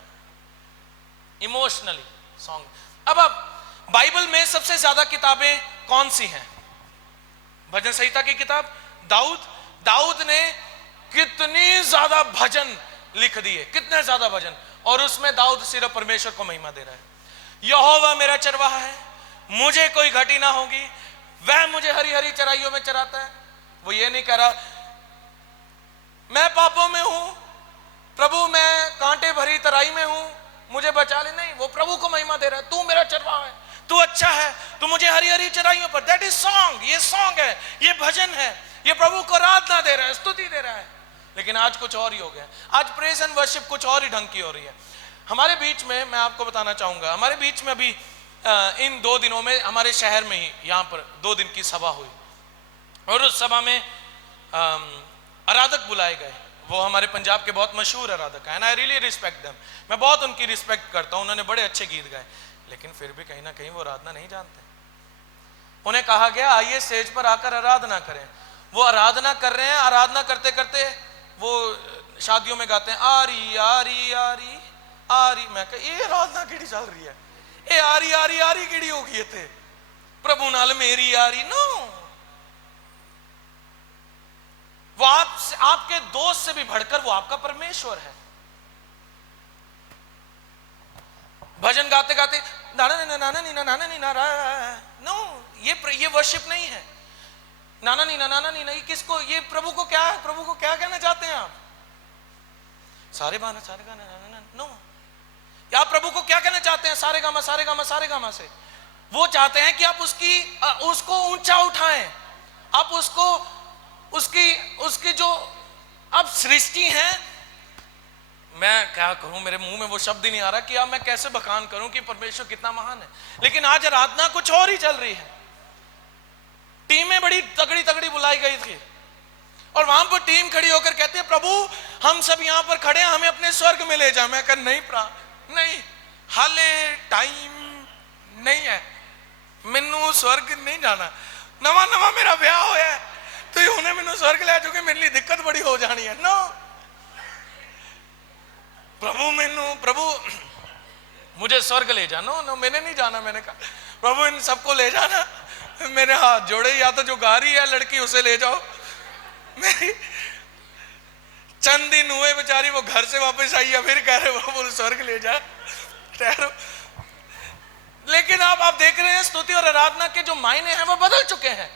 Emotionally song. अब बाइबल में सबसे ज्यादा किताबें कौन सी हैं? भजन संहिता की किताब। दाऊद ने कितनी ज्यादा भजन लिख दिए, कितने ज्यादा भजन। और उसमें दाऊद सिर्फ परमेश्वर को महिमा दे रहा है। यहोवा मेरा चरवाहा है, मुझे कोई घटी ना होगी, वह मुझे हरी हरी चराइयों में चराता है। वो ये नहीं कह रहा मैं पापों में हूं प्रभु, मैं कांटे भरी तराई में हूं, मुझे बचा ले। नहीं, वो प्रभु को महिमा दे रहा है, तू मेरा चरवाहा है, तू अच्छा है, तू मुझे हरी हरी चराइयों पर। That is song. ये सॉन्ग है, ये भजन है, ये प्रभु को आराधना दे रहा है, स्तुति दे रहा है। लेकिन आज कुछ और ही हो गया। आज प्रेज एंड वर्शिप कुछ और ही ढंग की हो रही है। हमारे बीच में मैं आपको बताना चाहूंगा, हमारे बीच में अभी इन 2 दिनों में हमारे शहर में ही यहाँ पर 2 दिन की सभा हुई और उस सभा में आराधक बुलाए गए। वो हमारे पंजाब के बहुत मशहूर आराधक हैं, and I really respect them. मैं बहुत उनकी रिस्पेक्ट करता हूँ, उन्होंने बड़े अच्छे गीत गाए। लेकिन फिर भी कहीं ना कहीं वो आराधना नहीं जानते। उन्हें कहा गया आइए स्टेज पर आकर आराधना करें। वो आराधना कर रहे हैं, आराधना करते करते वो शादियों में गाते हैं आरी आरी आरी आरी। मैं कह ये आराधना केड़ी चल रही है, ये आरी आरी आरी केड़ी हो गई थे प्रभु नाल मेरी यारी। नो, वो आपके दोस्त से भी बढ़कर वो आपका परमेश्वर है। भजन गाते गाते नो, ये वर्शिप नहीं है। नाना नीना ये किसको, ये प्रभु को क्या, प्रभु को क्या कहना चाहते हैं आप? सारे गाना नो, या प्रभु को क्या कहना चाहते हैं? सारे गामा से। वो चाहते हैं कि आप उसको ऊंचा उठाएं, आप उसकी जो अब सृष्टि है। मैं क्या कहूं, मेरे मुंह में वो शब्द ही नहीं आ रहा कि अब मैं कैसे बखान करूं कि परमेश्वर कितना महान है। लेकिन आज आराधना कुछ और ही चल रही है। टीमें बड़ी तगड़ी तगड़ी बुलाई गई थी और वहां पर टीम खड़ी होकर कहती है प्रभु हम सब यहां पर खड़े हैं, हमें अपने स्वर्ग में ले जा। मैं कह नहीं, हाले टाइम नहीं है, मैनू स्वर्ग नहीं जाना। नवा मेरा ब्याह होया है तो उन्हें मैनू स्वर्ग ले जाओगे, मेरे लिए दिक्कत बड़ी हो जानी है। नो, प्रभु मुझे स्वर्ग ले जा। नो, मैंने नहीं जाना। मैंने कहा प्रभु इन सबको ले जाना। मेरे हाथ जोड़े, या तो जो गा रही है लड़की उसे ले जाओ। मेरी चंद दिन हुए बेचारी, वो घर से वापस आई है, फिर कह रहे प्रभु स्वर्ग ले जा। ठहरो। लेकिन आप देख रहे हैं स्तुति और आराधना के जो मायने हैं वह बदल चुके हैं,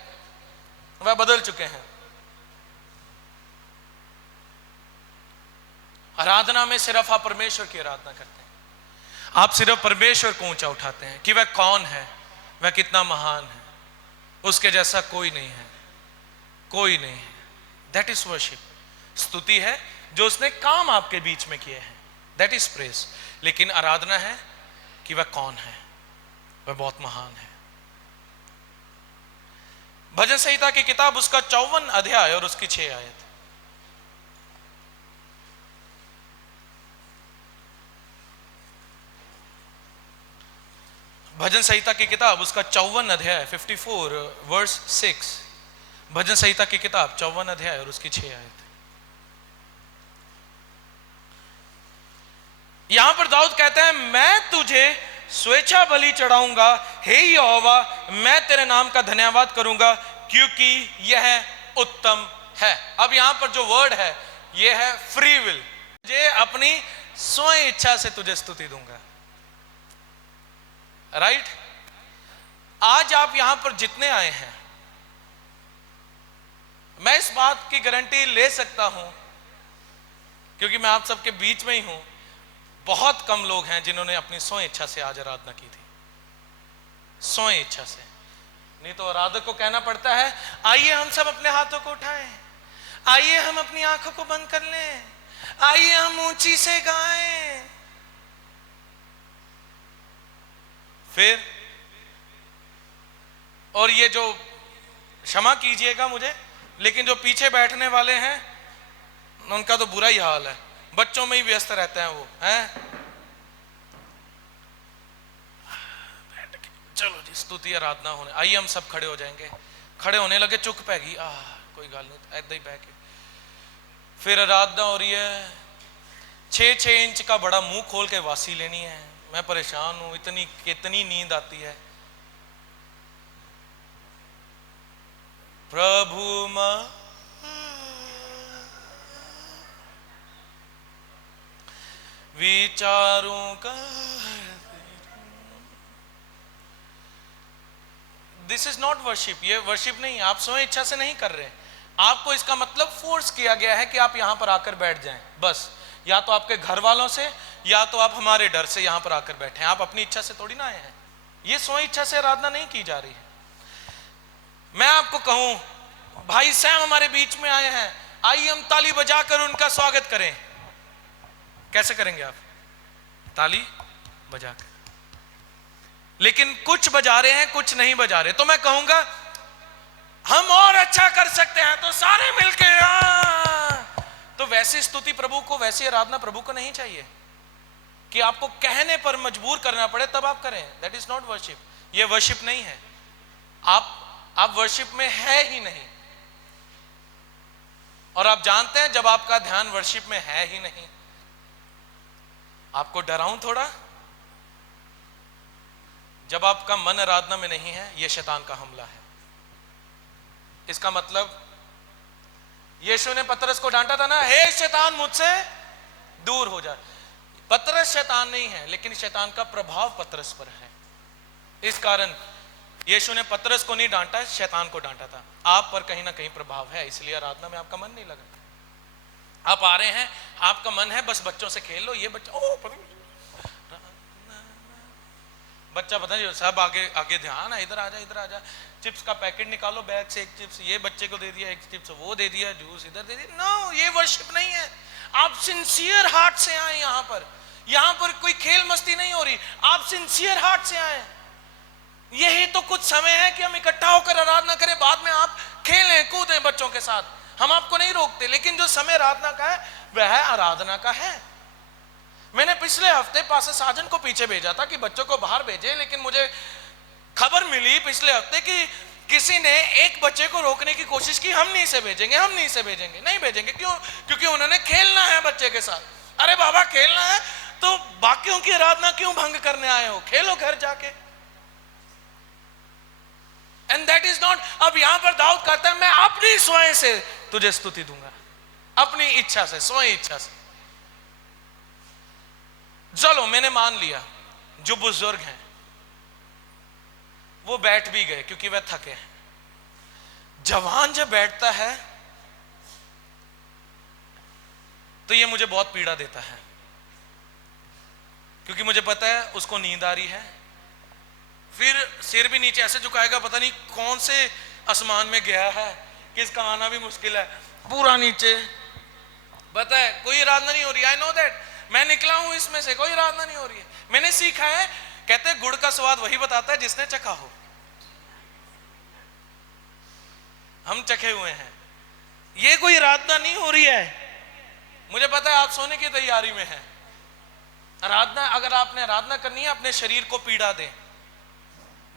आराधना में सिर्फ आप परमेश्वर की आराधना करते हैं, आप सिर्फ परमेश्वर को ऊंचा उठाते हैं कि वह कौन है, वह कितना महान है, उसके जैसा कोई नहीं है। That is worship. स्तुति है जो उसने काम आपके बीच में किए हैं, दैट इज प्रेज। लेकिन आराधना है कि वह कौन है, वह बहुत महान है। भजन संहिता की किताब उसका 54 अध्याय और उसकी 6 आयत। भजन संहिता की किताब उसका 54 अध्याय 54 वर्स 6। भजन संहिता की किताब 54 अध्याय और उसकी 6 आयत। यहां पर दाऊद कहता है मैं तुझे स्वेच्छा बलि चढ़ाऊंगा, हे यहोवा मैं तेरे नाम का धन्यवाद करूंगा क्योंकि यह उत्तम है। अब यहां पर जो वर्ड है यह है फ्री विल। मुझे अपनी स्वयं इच्छा से तुझे स्तुति दूंगा। राइट? आज आप यहां पर जितने आए हैं, मैं इस बात की गारंटी ले सकता हूं, क्योंकि मैं आप सबके बीच में ही हूं, बहुत कम लोग हैं जिन्होंने अपनी स्वयं इच्छा से आज आराधना की थी। स्वयं इच्छा से नहीं तो आराधक को कहना पड़ता है, आइए हम सब अपने हाथों को उठाएं, आइए हम अपनी आंखों को बंद कर लें, आइए हम ऊंची से गाएं। फिर और ये जो, क्षमा कीजिएगा मुझे, लेकिन जो पीछे बैठने वाले हैं उनका तो बुरा ही हाल है, बच्चों में ही व्यस्त रहते हैं वो, हैं? चलो जी, स्तुति आराधना होने, आइए हम सब खड़े हो जाएंगे। खड़े होने लगे, चुक पैगी, कोई गल नहीं, ऐदा ही बह के फिर आराधना हो रही है। 6-6 इंच का बड़ा मुंह खोल के वासी लेनी है। मैं परेशान हूं, इतनी कितनी नींद आती है। प्रभु मां विचारों का, दिस इज नॉट वर्शिप। ये वर्शिप नहीं, आप स्वयं इच्छा से नहीं कर रहे। आपको इसका मतलब फोर्स किया गया है कि आप यहां पर आकर बैठ जाएं, बस। या तो आपके घर वालों से, या तो आप हमारे डर से यहां पर आकर बैठे हैं। आप अपनी इच्छा से थोड़ी ना आए हैं। ये स्वयं इच्छा से आराधना नहीं की जा रही है। मैं आपको कहूं, भाई सैम हमारे बीच में आए हैं, आइए हम ताली बजाकर उनका स्वागत करें। कैसे करेंगे आप? ताली बजाकर। लेकिन कुछ बजा रहे हैं, कुछ नहीं बजा रहे। तो मैं कहूंगा हम और अच्छा कर सकते हैं, तो सारे मिलके तो वैसी स्तुति प्रभु को, वैसी आराधना प्रभु को नहीं चाहिए कि आपको कहने पर मजबूर करना पड़े तब आप करें। That is not worship. ये वर्शिप नहीं है। आप वर्शिप में है ही नहीं। और आप जानते हैं, जब आपका ध्यान वर्शिप में है ही नहीं, आपको डराऊं थोड़ा, जब आपका मन आराधना में नहीं है, यह शैतान का हमला है। इसका मतलब यीशु ने पतरस को डांटा था ना, हे शैतान मुझसे दूर हो जा। पतरस शैतान नहीं है, लेकिन शैतान का प्रभाव पतरस पर है। इस कारण यीशु ने पतरस को नहीं डांटा, शैतान को डांटा था। आप पर कहीं ना कहीं प्रभाव है, इसलिए आराधना में आपका मन नहीं लगा। आप आ रहे हैं, आपका मन है बस बच्चों से खेल लो। ये बच्चा बच्चा पता नहीं, सब आगे आगे ध्यान है, इधर आ जा, इधर आ जा। चिप्स का पैकेट निकालो बैग से, एक चिप्स ये बच्चे को दे दिया, एक चिप्स वो दे दिया, जूस इधर दे दिया। नो, ये वर्शिप नहीं है। आप सिंसियर हार्ट से आए यहाँ पर कोई खेल मस्ती नहीं हो रही। आप सिंसियर हार्ट से आए। यही तो कुछ समय है कि हम इकट्ठा होकर आराधना करें, बाद में आप खेलें कूदें बच्चों के साथ। हम आपको नहीं रोकते, लेकिन जो समय आराधना का है वह आराधना का है। मैंने पिछले हफ्ते पास्टर साजन को पीछे भेजा था कि बच्चों को बाहर भेजे, लेकिन मुझे खबर मिली पिछले हफ्ते कि किसी ने एक बच्चे को रोकने की कोशिश की। हम नहीं से भेजेंगे, हम नहीं से भेजेंगे, नहीं भेजेंगे। क्यों? क्योंकि उन्होंने खेलना है बच्चे के साथ। अरे बाबा, खेलना है तो बाकियों की आराधना क्यों भंग करने आए हो? खेलो घर जाके। And that is not. अब यहां पर दाऊद कहता है, मैं अपनी स्वयं से तुझे स्तुति दूंगा, अपनी इच्छा से, स्वयं इच्छा से। चलो, मैंने मान लिया जो बुजुर्ग हैं वो बैठ भी गए क्योंकि वह थके हैं। जवान जब बैठता है तो ये मुझे बहुत पीड़ा देता है, क्योंकि मुझे पता है उसको नींद आ रही है। फिर सिर भी नीचे ऐसे झुकाएगा, पता नहीं कौन से आसमान में गया है, किसका आना भी मुश्किल है, पूरा नीचे। पता है कोई आराधना नहीं हो रही। I know that. मैं निकला हूं इसमें से, कोई आराधना नहीं हो रही है। मैंने सीखा है, कहते हैं गुड़ का स्वाद वही बताता है जिसने चखा हो। हम चखे हुए हैं। ये कोई आराधना नहीं हो रही है। मुझे पता है आप सोने की तैयारी में हैं। आराधना, अगर आपने आराधना करनी है, अपने शरीर को पीड़ा दें।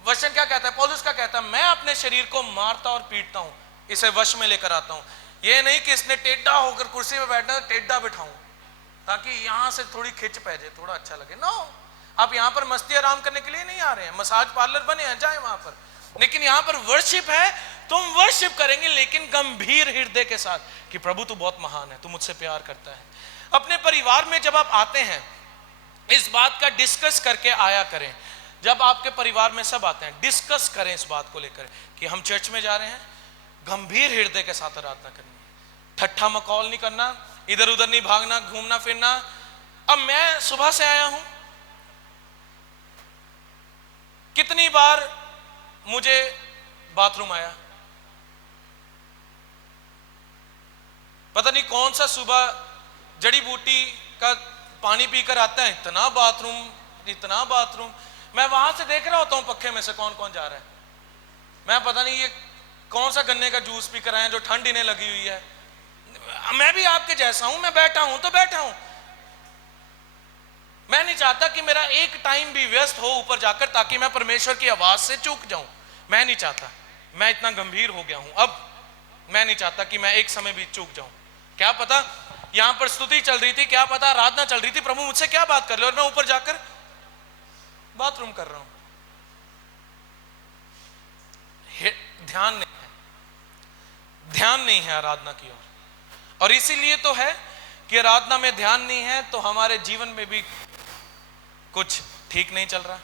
वचन क्या कहता है? पौलुस क्या कहता है? मैं अपने शरीर को मारता और पीटता हूं, इसे वश में लेकर आता हूं। यह नहीं कि इसने टेढ़ा होकर कुर्सी में बैठना, टेढ़ा बिठाऊं ताकि यहां से थोड़ी खिंच पै जाए, थोड़ा अच्छा लगे। नो, आप यहां पर मस्ती आराम करने के लिए नहीं आ रहे हैं। मसाज पार्लर बने हैं, जाए वहां पर। लेकिन यहां पर वर्शिप है। तुम वर्शिप करेंगे, लेकिन गंभीर हृदय के साथ कि प्रभु तू बहुत महान है, तू मुझसे प्यार करता है। अपने परिवार में जब आप आते हैं इस बात का डिस्कस करके आया करें। जब आपके परिवार में सब आते हैं डिस्कस करें इस बात को लेकर कि हम चर्च में जा रहे हैं, गंभीर हृदय के साथ आराधना करनी है, ठट्ठा मखौल नहीं करना, इधर उधर नहीं भागना, घूमना फिरना। अब मैं सुबह से आया हूं, कितनी बार मुझे बाथरूम आया, पता नहीं कौन सा सुबह जड़ी बूटी का पानी पीकर आता है, इतना बाथरूम इतना बाथरूम। मैं वहां से देख रहा होता हूं पक्के में से कौन कौन जा रहा है, मैं पता नहीं ये कौन सा गन्ने का जूस पीकर आए जो ठंड इन्हें लगी हुई है। मैं भी आपके जैसा हूं, मैं बैठा हूं तो बैठा हूं, मैं नहीं चाहता कि मेरा एक टाइम भी व्यस्त हो ऊपर जाकर ताकि मैं परमेश्वर की आवाज से चूक जाऊं। मैं नहीं चाहता, मैं इतना गंभीर हो गया हूं अब, मैं नहीं चाहता कि मैं एक समय भी चूक जाऊं। क्या पता यहां पर स्तुति चल रही थी, क्या पता आराधना चल रही थी, प्रभु मुझसे क्या बात कर ले और मैं ऊपर जाकर बाथरूम कर रहा हूं। ध्यान नहीं है, ध्यान नहीं है आराधना की ओर। और इसीलिए तो है कि आराधना में ध्यान नहीं है तो हमारे जीवन में भी कुछ ठीक नहीं चल रहा,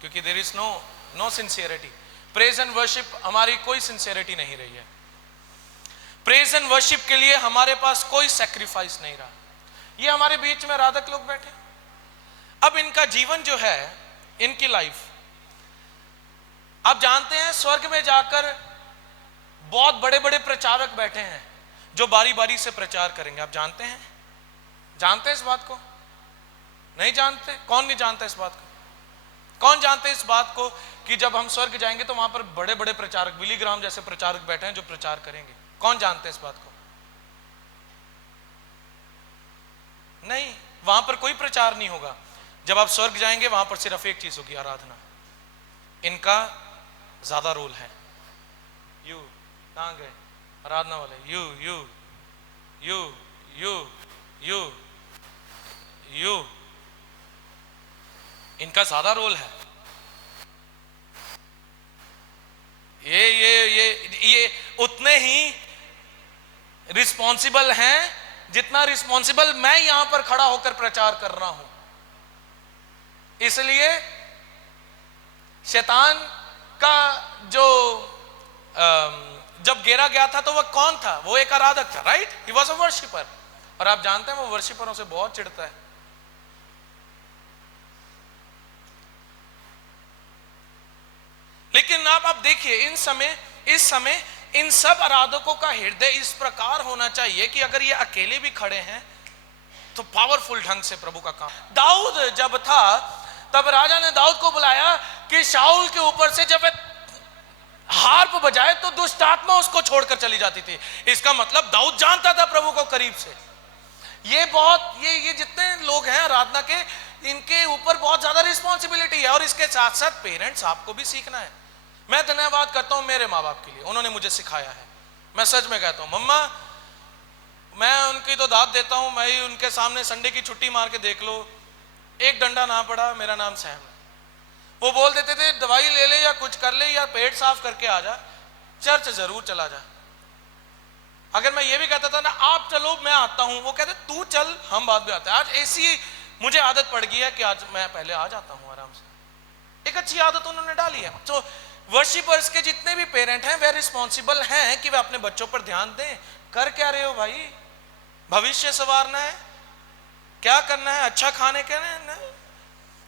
क्योंकि there is no sincerity. Praise and worship हमारी कोई सिंसियरिटी नहीं रही है, प्रेज एंड वर्शिप के लिए हमारे पास कोई सैक्रिफाइस नहीं रहा। ये हमारे बीच में आराधक लोग बैठे, अब इनका जीवन जो है, इनकी लाइफ, आप जानते हैं स्वर्ग में जाकर बहुत बड़े बड़े प्रचारक बैठे हैं जो बारी बारी से प्रचार करेंगे। आप जानते हैं, जानते हैं इस बात को? नहीं जानते? कौन नहीं जानता इस बात को? कौन जानते इस बात को कि जब हम स्वर्ग जाएंगे तो वहां पर बड़े बड़े प्रचारक, बिली ग्राम जैसे प्रचारक बैठे हैं जो प्रचार करेंगे? कौन जानते हैं इस बात को? नहीं, वहां पर कोई प्रचार नहीं होगा। जब आप स्वर्ग जाएंगे वहां पर सिर्फ एक चीज होगी, आराधना। इनका ज्यादा रोल है। यू कहां गए आराधना वाले? You you you you you you इनका ज्यादा रोल है। ये उतने ही रिस्पॉन्सिबल हैं जितना रिस्पॉन्सिबल मैं यहां पर खड़ा होकर प्रचार कर रहा हूं। इसलिए शैतान का जो जब घेरा गया था तो वह कौन था? वो एक आराधक था, right? He was a worshipper. और आप जानते हैं वो वर्शिपरों से बहुत चिढ़ता है। लेकिन आप देखिए इस समय इन सब आराधकों का हृदय इस प्रकार होना चाहिए कि अगर ये अकेले भी खड़े हैं तो पावरफुल ढंग से प्रभु का काम। दाऊद जब था तब राजा ने दाऊद को बुलाया कि शाऊल के ऊपर से जब हार्प बजाए तो दुष्ट आत्मा उसको छोड़कर चली जाती थी। इसका मतलब दाऊद जानता था प्रभु को करीब से। ये जितने लोग हैं आराधना के, इनके ऊपर बहुत ज्यादा रिस्पॉन्सिबिलिटी है। और इसके साथ साथ पेरेंट्स, आपको भी सीखना है। मैं धन्यवाद करता हूं मेरे माँ बाप के लिए, उन्होंने मुझे सिखाया है। मैं सच में कहता हूं, मम्मा मैं उनकी तो दाद देता हूं, मैं ही उनके सामने संडे की छुट्टी मार के देख लो, एक डंडा ना पड़ा, मेरा नाम सैम। वो बोल देते थे दवाई ले ले या कुछ कर ले या पेट साफ करके आ जा, चर्च जरूर चला जा। अगर मैं ये भी कहता था ना आप चलो मैं आता हूं, वो कहते तू चल हम बाद में आते हैं। आज ऐसी मुझे आदत पड़ गई है कि आज मैं पहले आ जाता हूं आराम से। एक अच्छी आदत उन्होंने डाली है। तो वर्शिपर्स के जितने भी पेरेंट हैं वे रिस्पॉन्सिबल हैं कि वे अपने बच्चों पर ध्यान दें। कर क्या रहे हो भाई? भविष्य संवारना है, क्या करना है? अच्छा खाने के लिए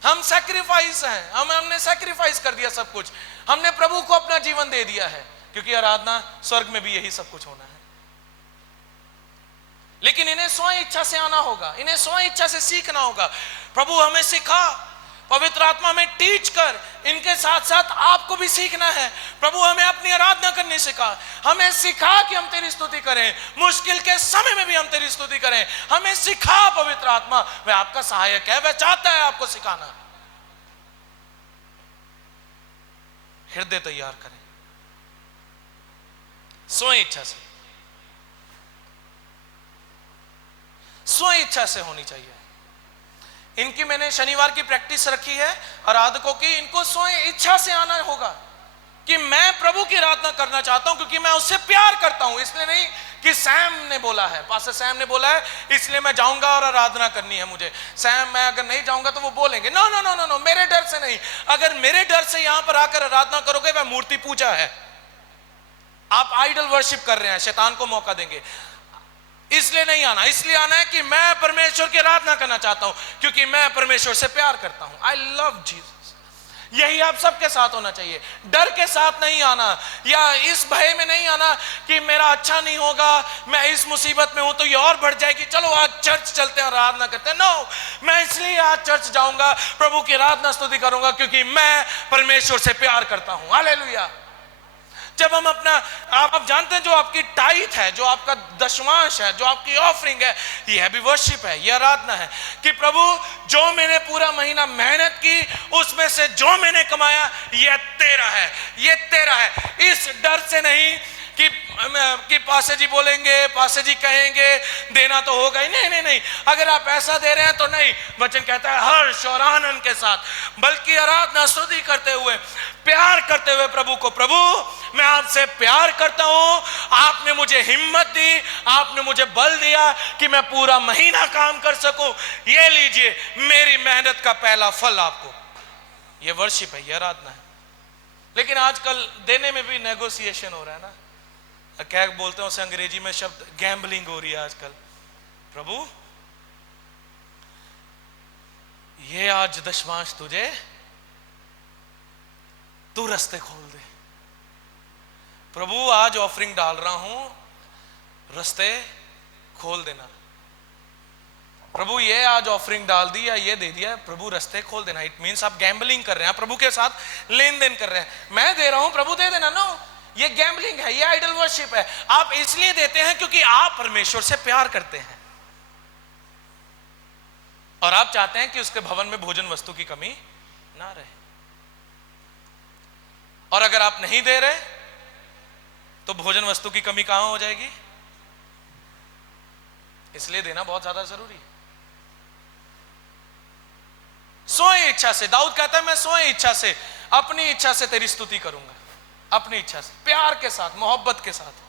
हम सैक्रिफाइस हैं, हमने सैक्रिफाइस कर दिया सब कुछ, हमने प्रभु को अपना जीवन दे दिया है, क्योंकि आराधना स्वर्ग में भी यही सब कुछ होना है। लेकिन इन्हें स्वयं इच्छा से आना होगा, इन्हें स्वयं इच्छा से सीखना होगा। प्रभु हमें सिखा, पवित्र आत्मा में टीच कर, इनके साथ साथ आपको भी सीखना है। प्रभु हमें अपनी आराधना करने सिखा, हमें सिखा कि हम तेरी स्तुति करें, मुश्किल के समय में भी हम तेरी स्तुति करें। हमें सिखा पवित्र आत्मा, वह आपका सहायक है, वह चाहता है आपको सिखाना। हृदय तैयार करें स्वयं इच्छा से, स्वयं इच्छा से होनी चाहिए। इनकी मैंने शनिवार की प्रैक्टिस रखी है आराधकों की, इनको स्वयं इच्छा से आना होगा कि मैं प्रभु की आराधना करना चाहता हूं, क्योंकि मैं उससे प्यार करता हूं। इसलिए नहीं कि सैम ने बोला है, पास्टर सैम ने बोला है इसलिए मैं जाऊंगा और आराधना करनी है मुझे। सैम, मैं अगर नहीं जाऊंगा तो वो बोलेंगे no no no no no, मेरे डर से नहीं। अगर मेरे डर से यहां पर आकर आराधना करोगे वह मूर्ति पूजा है, आप आइडल वर्शिप कर रहे हैं, शैतान को मौका देंगे। इसलिए नहीं आना, इसलिए आना है कि मैं परमेश्वर की आराधना करना चाहता हूं, क्योंकि मैं परमेश्वर से प्यार करता हूं। I love Jesus. यही आप सबके साथ होना चाहिए। डर के साथ नहीं आना, या इस भय में नहीं आना कि मेरा अच्छा नहीं होगा, मैं इस मुसीबत में हूं तो ये और बढ़ जाएगी, चलो आज चर्च चलते हैं आराधना करते हैं। नो, मैं इसलिए आज चर्च जाऊंगा, प्रभु की आराधना स्तुति करूंगा, क्योंकि मैं परमेश्वर से प्यार करता हूं। हालेलुया। जब हम अपना, आप जानते हैं जो आपकी टाइट है, जो आपका दशमांश है, जो आपकी ऑफरिंग है, यह भी वर्शिप है, यह आराधना है कि प्रभु जो मैंने पूरा महीना मेहनत की उसमें से जो मैंने कमाया यह तेरा है, यह तेरा है। इस डर से नहीं कि पासे जी बोलेंगे, पासे जी कहेंगे, देना तो होगा ही। नहीं नहीं नहीं, अगर आप ऐसा दे रहे हैं तो नहीं, वचन कहता है हर्ष और आनंद के साथ, बल्कि आराधना स्तुति करते हुए, प्यार करते हुए प्रभु को, प्रभु मैं आपसे प्यार करता हूं, आपने मुझे हिम्मत दी, आपने मुझे बल दिया कि मैं पूरा महीना काम कर सकूं, ये लीजिए मेरी मेहनत का पहला फल आपको। ये वर्शिप है, ये आराधना है। लेकिन आजकल देने में भी नेगोशिएशन हो रहा है ना, क्या बोलते हैं उसे अंग्रेजी में शब्द, गैम्बलिंग हो रही है आजकल। प्रभु ये आज दशमांश तुझे, तू रास्ते खोल दे। प्रभु आज ऑफरिंग डाल रहा हूं, रास्ते खोल देना। प्रभु ये आज ऑफरिंग डाल दी या ये दे दिया, प्रभु रास्ते खोल देना। इट मींस आप गैम्बलिंग कर रहे हैं, आप प्रभु के साथ लेन देन कर रहे हैं। मैं दे रहा हूं, प्रभु दे देना। नो, ये गैम्बलिंग है, ये आइडल वर्शिप है। आप इसलिए देते हैं क्योंकि आप परमेश्वर से प्यार करते हैं और आप चाहते हैं कि उसके भवन में भोजन वस्तु की कमी ना रहे। और अगर आप नहीं दे रहे तो भोजन वस्तु की कमी कहां हो जाएगी? इसलिए देना बहुत ज्यादा जरूरी है। स्वयं इच्छा से, दाऊद कहता है मैं स्वयं इच्छा से, अपनी इच्छा से तेरी स्तुति करूंगा, अपनी इच्छा से, प्यार के साथ, मोहब्बत के साथ।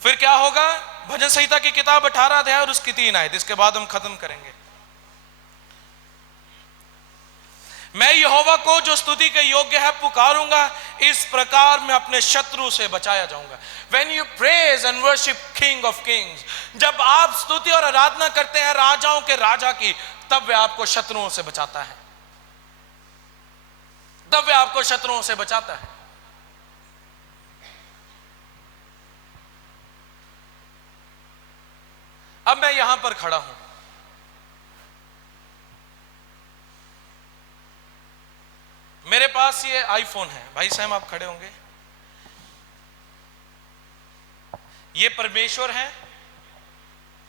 फिर क्या होगा? भजन संहिता की किताब 18 अध्याय और उसकी 3 आयत, इसके बाद हम खत्म करेंगे। मैं यहोवा को जो स्तुति के योग्य है पुकारूंगा, इस प्रकार मैं अपने शत्रु से बचाया जाऊंगा। When you praise and worship King of Kings, जब आप स्तुति और आराधना करते हैं राजाओं के राजा की, तब वह आपको शत्रुओं से बचाता है, तब वह आपको शत्रुओं से बचाता है। अब मैं यहां पर खड़ा हूं, मेरे पास ये आईफोन है, भाई साहब आप खड़े होंगे, ये परमेश्वर है,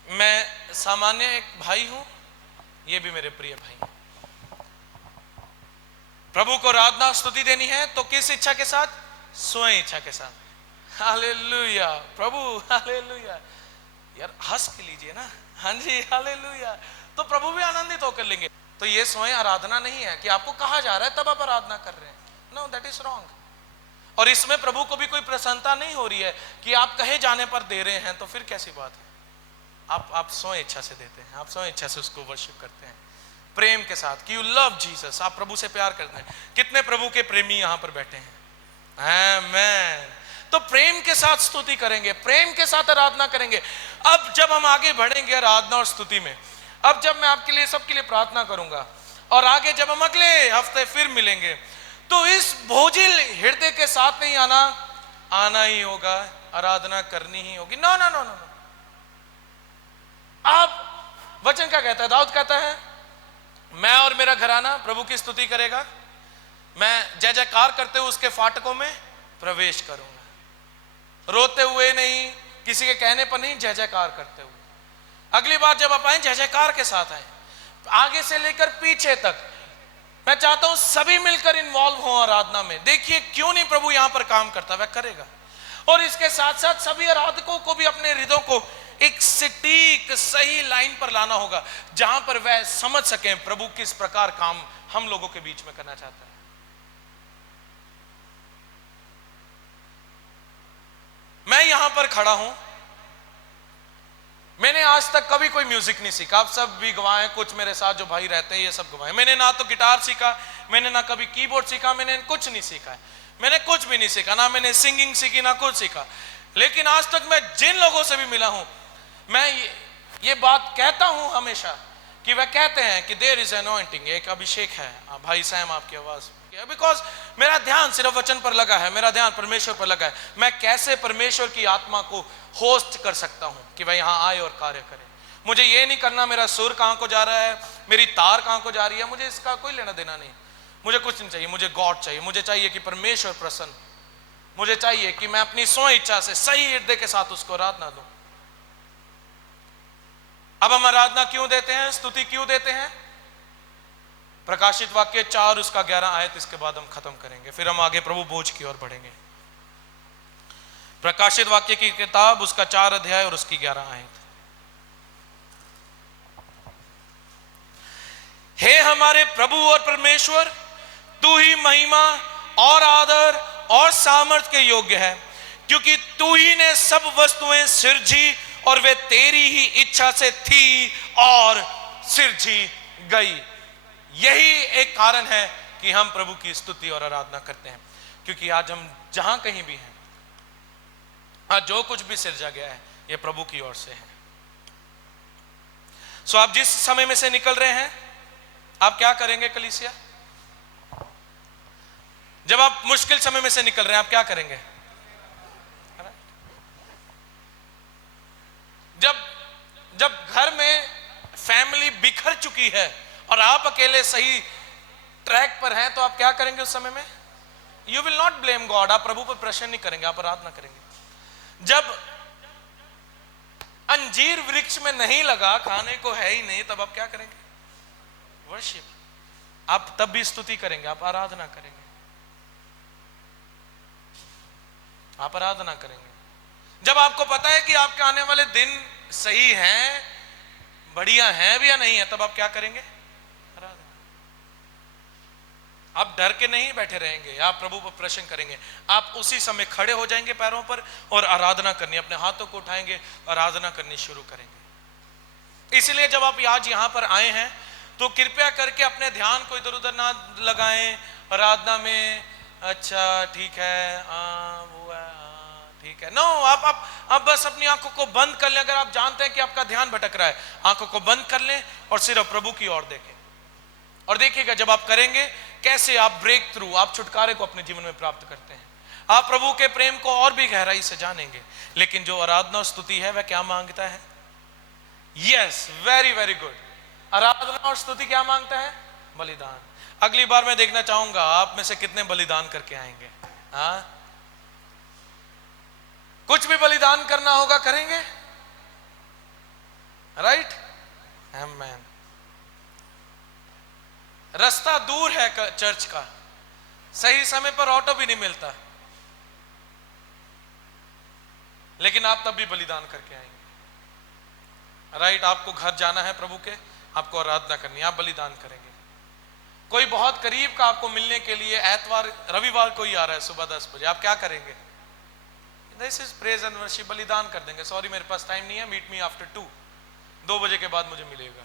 मैं सामान्य एक भाई हूं, ये भी मेरे प्रिय भाई। प्रभु को आराधना स्तुति देनी है तो किस इच्छा के साथ? स्वयं इच्छा के साथ। हालेलुया प्रभु, हालेलुया। यार हंस के लीजिए ना, हाँ जी हालेलुया, तो प्रभु भी आनंदित होकर लेंगे। तो ये स्वयं आराधना नहीं है कि आपको कहा जा रहा है तब आप आराधना कर रहे हैं। No, that is wrong. और इसमें प्रभु को भी कोई प्रसन्नता नहीं हो रही है कि आप कहे जाने पर दे रहे हैं, तो फिर कैसी बात है? आप स्वयं इच्छा से देते हैं, आप स्वयं इच्छा से उसको वर्शिप करते हैं प्रेम के साथ, कि यू लव जीसस, आप प्रभु से प्यार करते हैं। कितने प्रभु के प्रेमी यहां पर बैठे हैं? आमेन। तो प्रेम के साथ स्तुति करेंगे, प्रेम के साथ आराधना करेंगे। अब जब हम आगे बढ़ेंगे आराधना और स्तुति में, अब जब मैं आपके लिए, सबके लिए प्रार्थना करूंगा और आगे जब हम अगले हफ्ते फिर मिलेंगे, तो इस भोजिल हृदय के साथ नहीं आना ही होगा, आराधना करनी ही होगी। नो नो नो नो, आप वचन क्या कहता है? दाऊद कहता है मैं और मेरा घराना प्रभु की स्तुति करेगा, मैं जय जयकार करते हुए उसके फाटकों में प्रवेश करूंगा। रोते हुए नहीं, किसी के कहने पर नहीं, जय जयकार करते हुए। अगली बार जब आप आए जय जयकार के साथ आए, आगे से लेकर पीछे तक। मैं चाहता हूं सभी मिलकर इन्वॉल्व हो आराधना में। देखिए क्यों नहीं प्रभु यहां पर काम करता, वह करेगा। और इसके साथ साथ सभी आराधकों को भी अपने हृदय को एक सटीक सही लाइन पर लाना होगा, जहां पर वह समझ सके प्रभु किस प्रकार काम हम लोगों के बीच में करना चाहता है। मैं यहां पर खड़ा हूं, मैंने आज तक कभी कोई म्यूजिक नहीं सीखा। आप सब भी गवाए, कुछ मेरे साथ जो भाई रहते हैं ये सब गवाए। मैंने ना तो गिटार सीखा, मैंने ना कभी कीबोर्ड सीखा, मैंने कुछ नहीं सीखा है, मैंने कुछ भी नहीं सीखा, ना मैंने सिंगिंग सीखी, ना कुछ सीखा। लेकिन आज तक मैं जिन लोगों से भी मिला हूं, मैं ये बात कहता हूं हमेशा कि वह कहते हैं कि देयर इज अनॉइंटिंग, एक अभिषेक है। भाई सैम आपकी आवाज, बिकॉज मेरा ध्यान सिर्फ वचन पर लगा है, मेरा ध्यान परमेश्वर पर लगा है। मैं कैसे परमेश्वर की आत्मा को होस्ट कर सकता हूं कि वह यहां आए और कार्य करे। मुझे ये नहीं करना मेरा सुर कहां को जा रहा है, मेरी तार कहां को जा रही है, मुझे इसका कोई लेना देना नहीं। मुझे कुछ नहीं चाहिए, मुझे गॉड चाहिए। मुझे चाहिए कि परमेश्वर प्रसन्न, मुझे चाहिए कि मैं अपनी स्व इच्छा से सही हृदय के साथ उसको आराधना दूं। अब हम आराधना क्यों देते हैं, स्तुति क्यों देते हैं? प्रकाशित वाक्य 4 उसका 11 आयत, इसके बाद हम खत्म करेंगे, फिर हम आगे प्रभु बोझ की ओर बढ़ेंगे। प्रकाशित वाक्य की किताब उसका 4 अध्याय और उसकी 11 आयत। हे हमारे प्रभु और परमेश्वर, तू ही महिमा और आदर और सामर्थ के योग्य है, क्योंकि तू ही ने सब वस्तुएं सिरजी और वे तेरी ही इच्छा से थी और सिरजी गई। यही एक कारण है कि हम प्रभु की स्तुति और आराधना करते हैं, क्योंकि आज हम जहां कहीं भी हैं, आज जो कुछ भी सिरजा गया है यह प्रभु की ओर से है। सो आप जिस समय में से निकल रहे हैं, आप क्या करेंगे कलीसिया? जब आप मुश्किल समय में से निकल रहे हैं, आप क्या करेंगे? जब घर में फैमिली बिखर चुकी है और आप अकेले सही ट्रैक पर हैं, तो आप क्या करेंगे उस समय में? You will not blame God, आप प्रभु पर प्रश्न नहीं करेंगे, आप आराधना करेंगे। जब अंजीर वृक्ष में नहीं लगा, खाने को है ही नहीं, तब आप क्या करेंगे? वर्शिप। आप तब भी स्तुति करेंगे, आप आराधना करेंगे, आप आराधना करेंगे। जब आपको पता है कि आपके आने वाले दिन सही हैं, बढ़िया हैं भी या नहीं है, तब आप क्या करेंगे? आराधना। आप डर के नहीं बैठे रहेंगे, आप प्रभु पर प्रश्न करेंगे। आप उसी समय खड़े हो जाएंगे पैरों पर और आराधना करनी, अपने हाथों को उठाएंगे, आराधना करनी शुरू करेंगे। इसलिए जब आप आज यहां पर आए हैं, तो कृपया करके अपने ध्यान को इधर उधर ना लगाएं आराधना में। अच्छा ठीक है, वो है, ठीक है। नो, आप बस अपनी आंखों को बंद कर लें। अगर आप जानते हैं कि आपका ध्यान भटक रहा है, आंखों को बंद कर लें और सिर्फ प्रभु की ओर देखें। और देखिएगा जब आप करेंगे, कैसे आप ब्रेक थ्रू, आप छुटकारे को अपने जीवन में प्राप्त करते हैं। आप प्रभु के प्रेम को और भी गहराई से जानेंगे। लेकिन जो आराधना और स्तुति है, वह क्या मांगता है? Yes, very very good. आराधना और स्तुति क्या मांगता है? बलिदान। अगली बार मैं देखना चाहूंगा आप में से कितने बलिदान करके आएंगे। हाँ, कुछ भी बलिदान करना होगा, करेंगे, राइट? आमेन। रास्ता दूर है चर्च का, सही समय पर ऑटो भी नहीं मिलता, लेकिन आप तब भी बलिदान करके आएंगे, राइट? आपको घर जाना है प्रभु के, आपको आराधना करनी है, आप बलिदान करेंगे। कोई बहुत करीब का आपको मिलने के लिए एतवार रविवार को ही आ रहा है सुबह 10 बजे, आप क्या करेंगे? This is praise and worship, बलिदान कर देंगे। सॉरी मेरे पास टाइम नहीं है, मीट मी आफ्टर 2 बजे के बाद मुझे मिलेगा,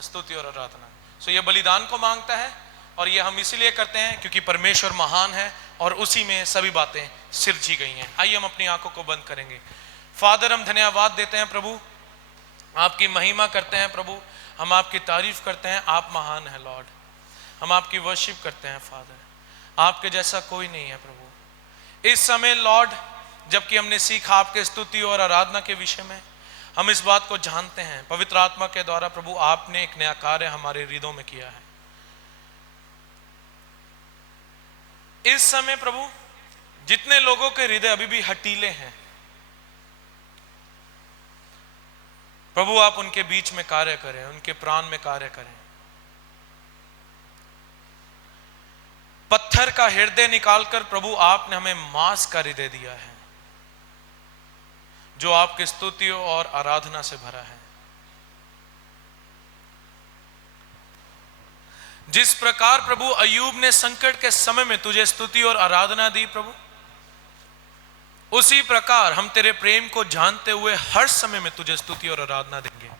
स्तुति और आराधना। सो ये बलिदान को मांगता है, और ये हम इसीलिए करते हैं क्योंकि परमेश्वर महान है और उसी में सभी बातें सिरजी गई हैं। आइए हम अपनी आंखों को बंद करेंगे। फादर, हम धन्यवाद देते हैं प्रभु, आपकी महिमा करते हैं प्रभु, हम आपकी तारीफ करते हैं, आप महान है लॉर्ड। हम आपकी वर्शिप करते हैं फादर, आपके जैसा कोई नहीं है प्रभु। इस समय लॉर्ड, जबकि हमने सीखा आपके स्तुति और आराधना के विषय में, हम इस बात को जानते हैं पवित्र आत्मा के द्वारा प्रभु आपने एक नया कार्य हमारे हृदयों में किया है। इस समय प्रभु, जितने लोगों के हृदय अभी भी हटीले हैं प्रभु, आप उनके बीच में कार्य करें, उनके प्राण में कार्य करें। पत्थर का हृदय निकालकर प्रभु आपने हमें मांस का हृदय दिया है, जो आपकी स्तुतियों और आराधना से भरा है। जिस प्रकार प्रभु अय्यूब ने संकट के समय में तुझे स्तुति और आराधना दी प्रभु, उसी प्रकार हम तेरे प्रेम को जानते हुए हर समय में तुझे स्तुति और आराधना देंगे।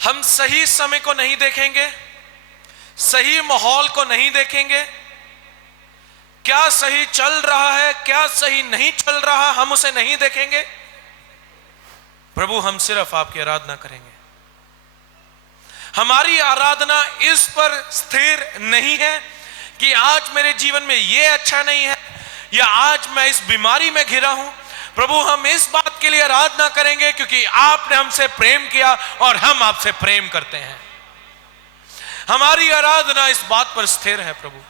हम सही समय को नहीं देखेंगे, सही माहौल को नहीं देखेंगे, क्या सही चल रहा है क्या सही नहीं चल रहा, हम उसे नहीं देखेंगे। प्रभु हम सिर्फ आपकी आराधना करेंगे। हमारी आराधना इस पर स्थिर नहीं है कि आज मेरे जीवन में यह अच्छा नहीं है या आज मैं इस बीमारी में घिरा हूं। प्रभु हम इस बात के लिए आराधना करेंगे क्योंकि आपने हमसे प्रेम किया और हम आपसे प्रेम करते हैं। हमारी आराधना इस बात पर स्थिर है प्रभु।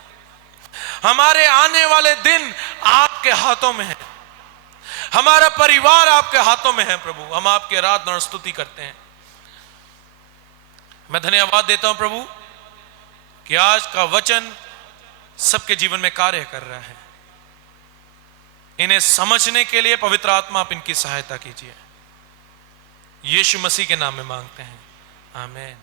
हमारे आने वाले दिन आपके हाथों में है, हमारा परिवार आपके हाथों में है प्रभु। हम आपकी आराधना और स्तुति करते हैं। मैं धन्यवाद देता हूं प्रभु कि आज का वचन सबके जीवन में कार्य कर रहा है। इन्हें समझने के लिए पवित्र आत्मा आप इनकी सहायता कीजिए। यीशु मसीह के नाम में मांगते हैं, आमीन।